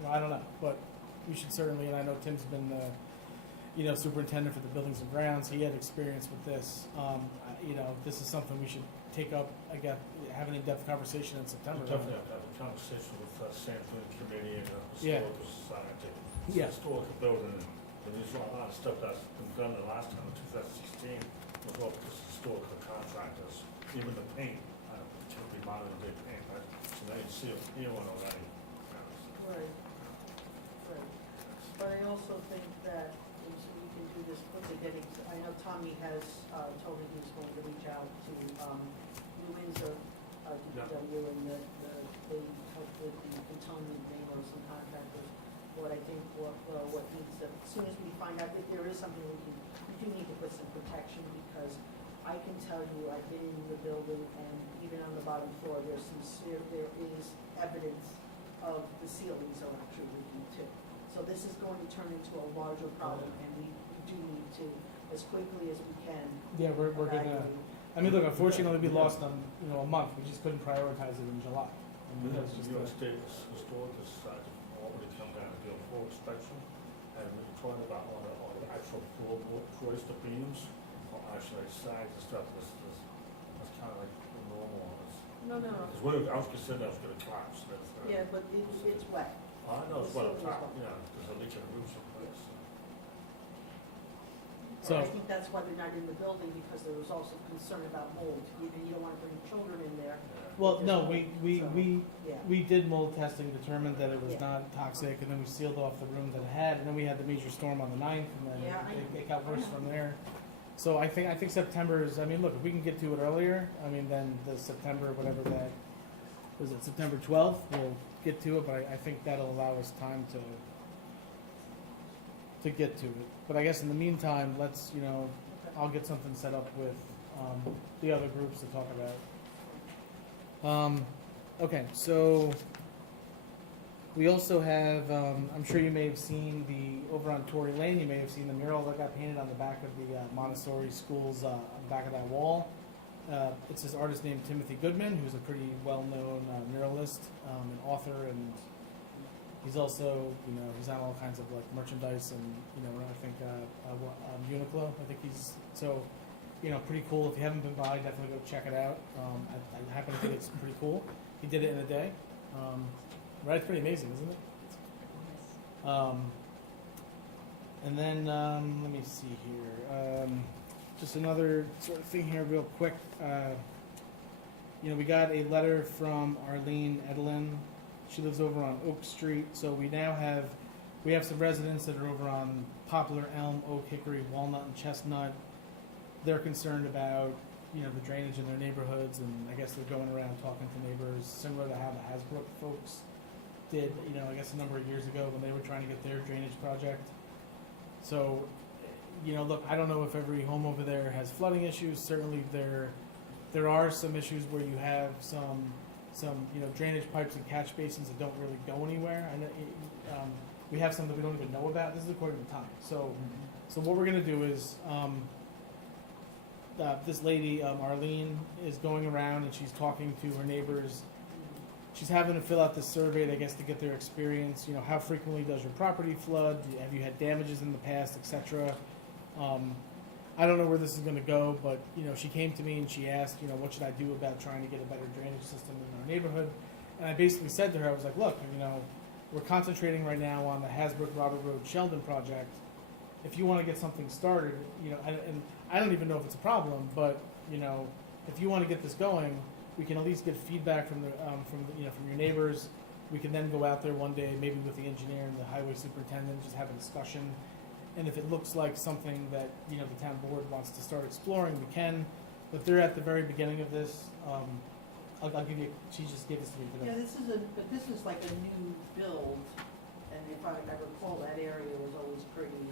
I don't know, but we should certainly. And I know Tim's been the superintendent for the buildings and grounds. He had experience with this. This is something we should take up, I guess, have an in-depth conversation in September. We definitely have to have a conversation with Sands Ring Committee and the Yeah. Historical Society. Yeah. Historical building, and there's a lot of stuff that's been done the last time in 2016, was all because of historical contractors, even the paint, particularly modern day paint, right? So they see it here one already. Right. But I also think that we can do this, I know Tommy has told me he's going to reach out to New Windsor, DPW, and they help with the cantonment, they know some contractors. What I think, what needs to, as soon as we find out that there is something we do need to put some protection, because I can tell you, I've been in the building, and even on the bottom floor, there is evidence of the ceilings are actually leaking too. So this is going to turn into a larger problem, and we do need to, as quickly as we can. Yeah, we're gonna. evaluate. I mean, look, unfortunately, we lost on a month. We just couldn't prioritize it in July. I mean, Because that's just New York the- State Historical Society already come down and do a full inspection, and we're talking about all the actual floors, the beams, or actually sides and stuff, that's kind of like normal. No. Because I was concerned that was gonna collapse, Yeah, but it's wet. I know it's what I'm The ceiling's talking, wet. there's a leak in the roof someplace. So- I think that's why they're not in the building, because there was also concern about mold. You don't want to bring children in there. Well, There's no, mold, Yeah. we did mold testing, determined that it was Yeah. not toxic, and then we sealed off the rooms that it had, and then we had the major storm on the 9th, and then Yeah, it got worse from there. So I think September is, I mean, look, if we can get to it earlier, I mean, then the September, whatever that, was it September 12th, we'll get to it, but I think that'll allow us time to get to it. But I guess in the meantime, let's, I'll get something set up with the other groups to talk about. Okay, so we also have, I'm sure you may have seen over on Tory Lane, you may have seen the mural that got painted on the back of the Montessori school's, on the back of that wall. It's this artist named Timothy Goodman, who's a pretty well-known muralist, an author, and he's also, he's on all kinds of like merchandise and, I think Uniqlo. I think he's so, pretty cool. If you haven't been by, definitely go check it out. I happen to think it's pretty cool. He did it in a day. Right, it's pretty amazing, isn't it? And then let me see here. Just another sort of thing here, real quick. We got a letter from Arlene Edelin. She lives over on Oak Street. So we have some residents that are over on Poplar, Elm, Oak, Hickory, Walnut, and Chestnut. They're concerned about the drainage in their neighborhoods, and I guess they're going around talking to neighbors, similar to how the Hasbrook folks did, I guess a number of years ago when they were trying to get their drainage project. So, look, I don't know if every home over there has flooding issues. Certainly there are some issues where you have some drainage pipes and catch basins that don't really go anywhere. I know, we have some that we don't even know about. This is according to Tom. So what we're going to do is this lady, Arlene, is going around and she's talking to her neighbors. She's having to fill out this survey, I guess, to get their experience. How frequently does your property flood? Have you had damages in the past, etc. I don't know where this is going to go, but she came to me and she asked, what should I do about trying to get a better drainage system in our neighborhood? And I basically said to her, I was like, look, we're concentrating right now on the Hasbrook Robert Road Sheldon project. If you want to get something started, and I don't even know if it's a problem, but if you want to get this going, we can at least get feedback from your neighbors. We can then go out there one day, maybe with the engineer and the highway superintendent, just have a discussion. And if it looks like something that the town board wants to start exploring, we can. But they're at the very beginning of this. I'll give you. She just gave this to me Yeah, today. this is like a new build, and if I recall, that area was always pretty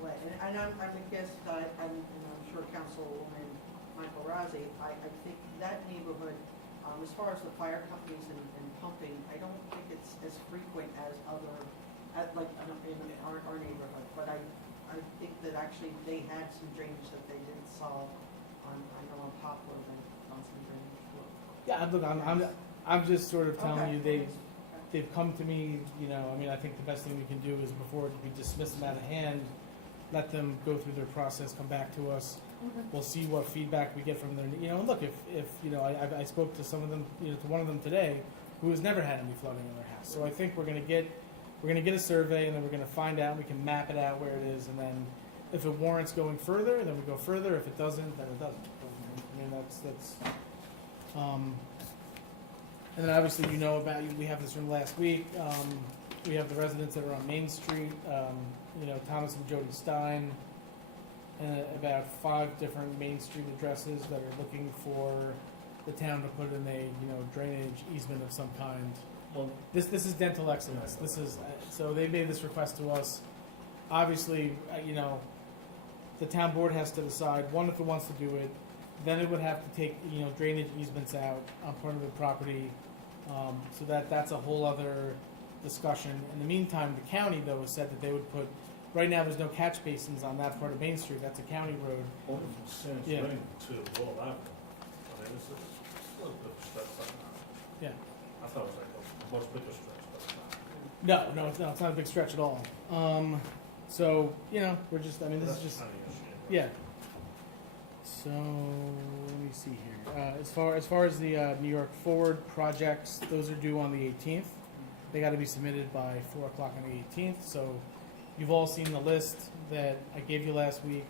wet. And I'm a guest, and I'm sure Councilwoman Michael Razzi, I think that neighborhood, as far as the fire companies and pumping, I don't think it's as frequent as other, in our neighborhood. But I think that actually they had some drainage that they didn't solve on Poplar and on some drainage work. Yeah, look, I'm just sort of telling Okay. you they've come to me. I think the best thing we can do is before we dismiss them out of hand, let them go through their process, come back to us. We'll see what feedback we get from their, and look, if I spoke to some of them, to one of them today, who has never had any flooding in their house. So I think we're gonna get a survey, and then we're gonna find out, we can map it out where it is, and then if it warrants going further, then we go further. If it doesn't, then it doesn't. That's and then obviously we have this from last week. We have the residents that are on Main Street, Thomas and Jody Stein, and about 5 different Main Street addresses that are looking for the town to put in a drainage easement of some kind. Well, This is dental excellence. This is so they made this request to us. Obviously, the town board has to decide one if it wants to do it. Then it would have to take drainage easements out on part of the property. So that's a whole other discussion. In the meantime, the county though has said that they would put. Right now, there's no catch basins on that part of Main Street. That's a county road. only from Sands Yeah. Lane to Wall Avenue. I mean, it's a little bit of a stretch right now. Yeah. I thought it was like a much bigger stretch, but it's not. No, it's not a big stretch at all. So we're just. This That's is just. kind of issue. Yeah. So let me see here. As far as the New York Forward projects, those are due on the 18th. They got to be submitted by 4 o'clock on the 18th. So you've all seen the list that I gave you last week.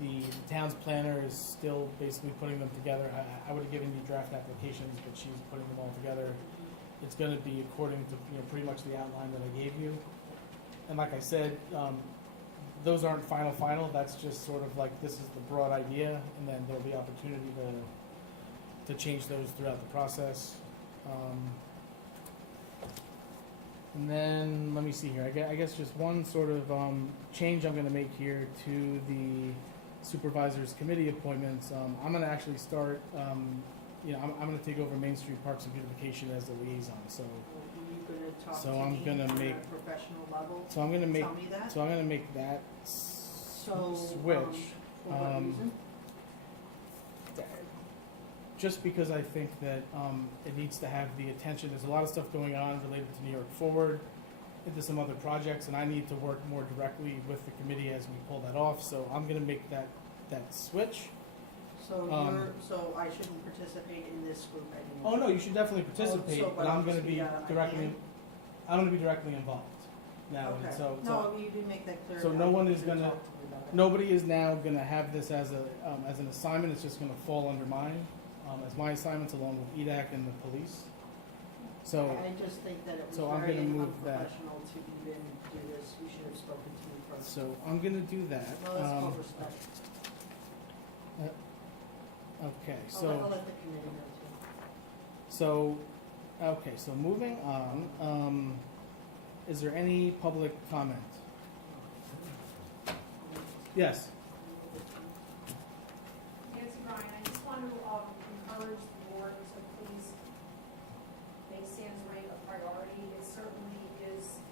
The town's planner is still basically putting them together. I would have given you draft applications, but she's putting them all together. It's gonna be according to, pretty much the outline that I gave you. And like I said, those aren't final, that's just sort of like, this is the broad idea, and then there'll be opportunity to change those throughout the process. And then, let me see here, I guess just one sort of change I'm gonna make here to the supervisors committee appointments. I'm gonna actually start, I'm gonna take over Main Street Parks and Beautification as the liaison, so. Were you gonna talk So to I'm me gonna on make- a professional level? So I'm gonna make, Tell me that? so I'm gonna make that So, switch. for what reason? Just because I think that it needs to have the attention. There's a lot of stuff going on related to New York Forward, into some other projects, and I need to work more directly with the committee as we pull that off. So I'm gonna make that switch. So um, so I shouldn't participate in this group Oh anymore? no, you should definitely participate, so- but but I'm I'll gonna just be be, I directly, can? I'm gonna be directly involved now. Okay. So No, you didn't make that clear. so I no think one you is should gonna- talk to me about it. nobody is now gonna have this as an assignment. It's just gonna fall under mine, as my assignments along with EDAC and the police. So. I just think that it was So I'm very gonna move that. unprofessional to even do this. We should have spoken to you first. So I'm gonna do that. Well, that's called respect. Okay, I'll so, let the committee know too. so moving on, is there any public comment? Yes, Nancy Bryan, I just want to encourage the board to please make Sands Ray a priority. It certainly is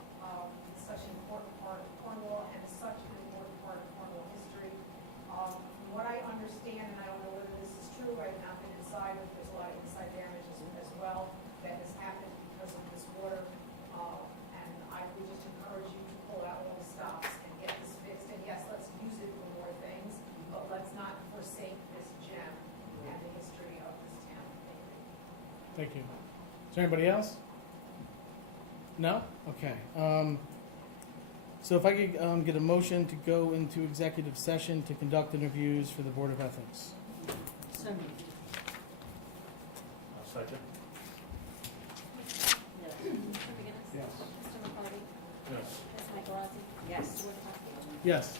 such an important part of Cornwall and such an important part of Cornwall history. From what I understand, and I don't know whether this is true, I've not been inside, but there's a lot of inside damage as well that has happened because of this water. And I would just encourage you to pull out all the stops and get this fixed. And yes, let's use it for more things, but let's not forsake this gem and the history of this town. Thank you. thank you. Is there anybody else? No? Okay. So if I could get a motion to go into executive session to conduct interviews for the Board of Ethics. So moved. Second? Yes. Mr. McGinnis? Yes. Mr. McCarty? Yes. Ms. Michaelozzi? Yes. Mr. Wojciechowski? Yes.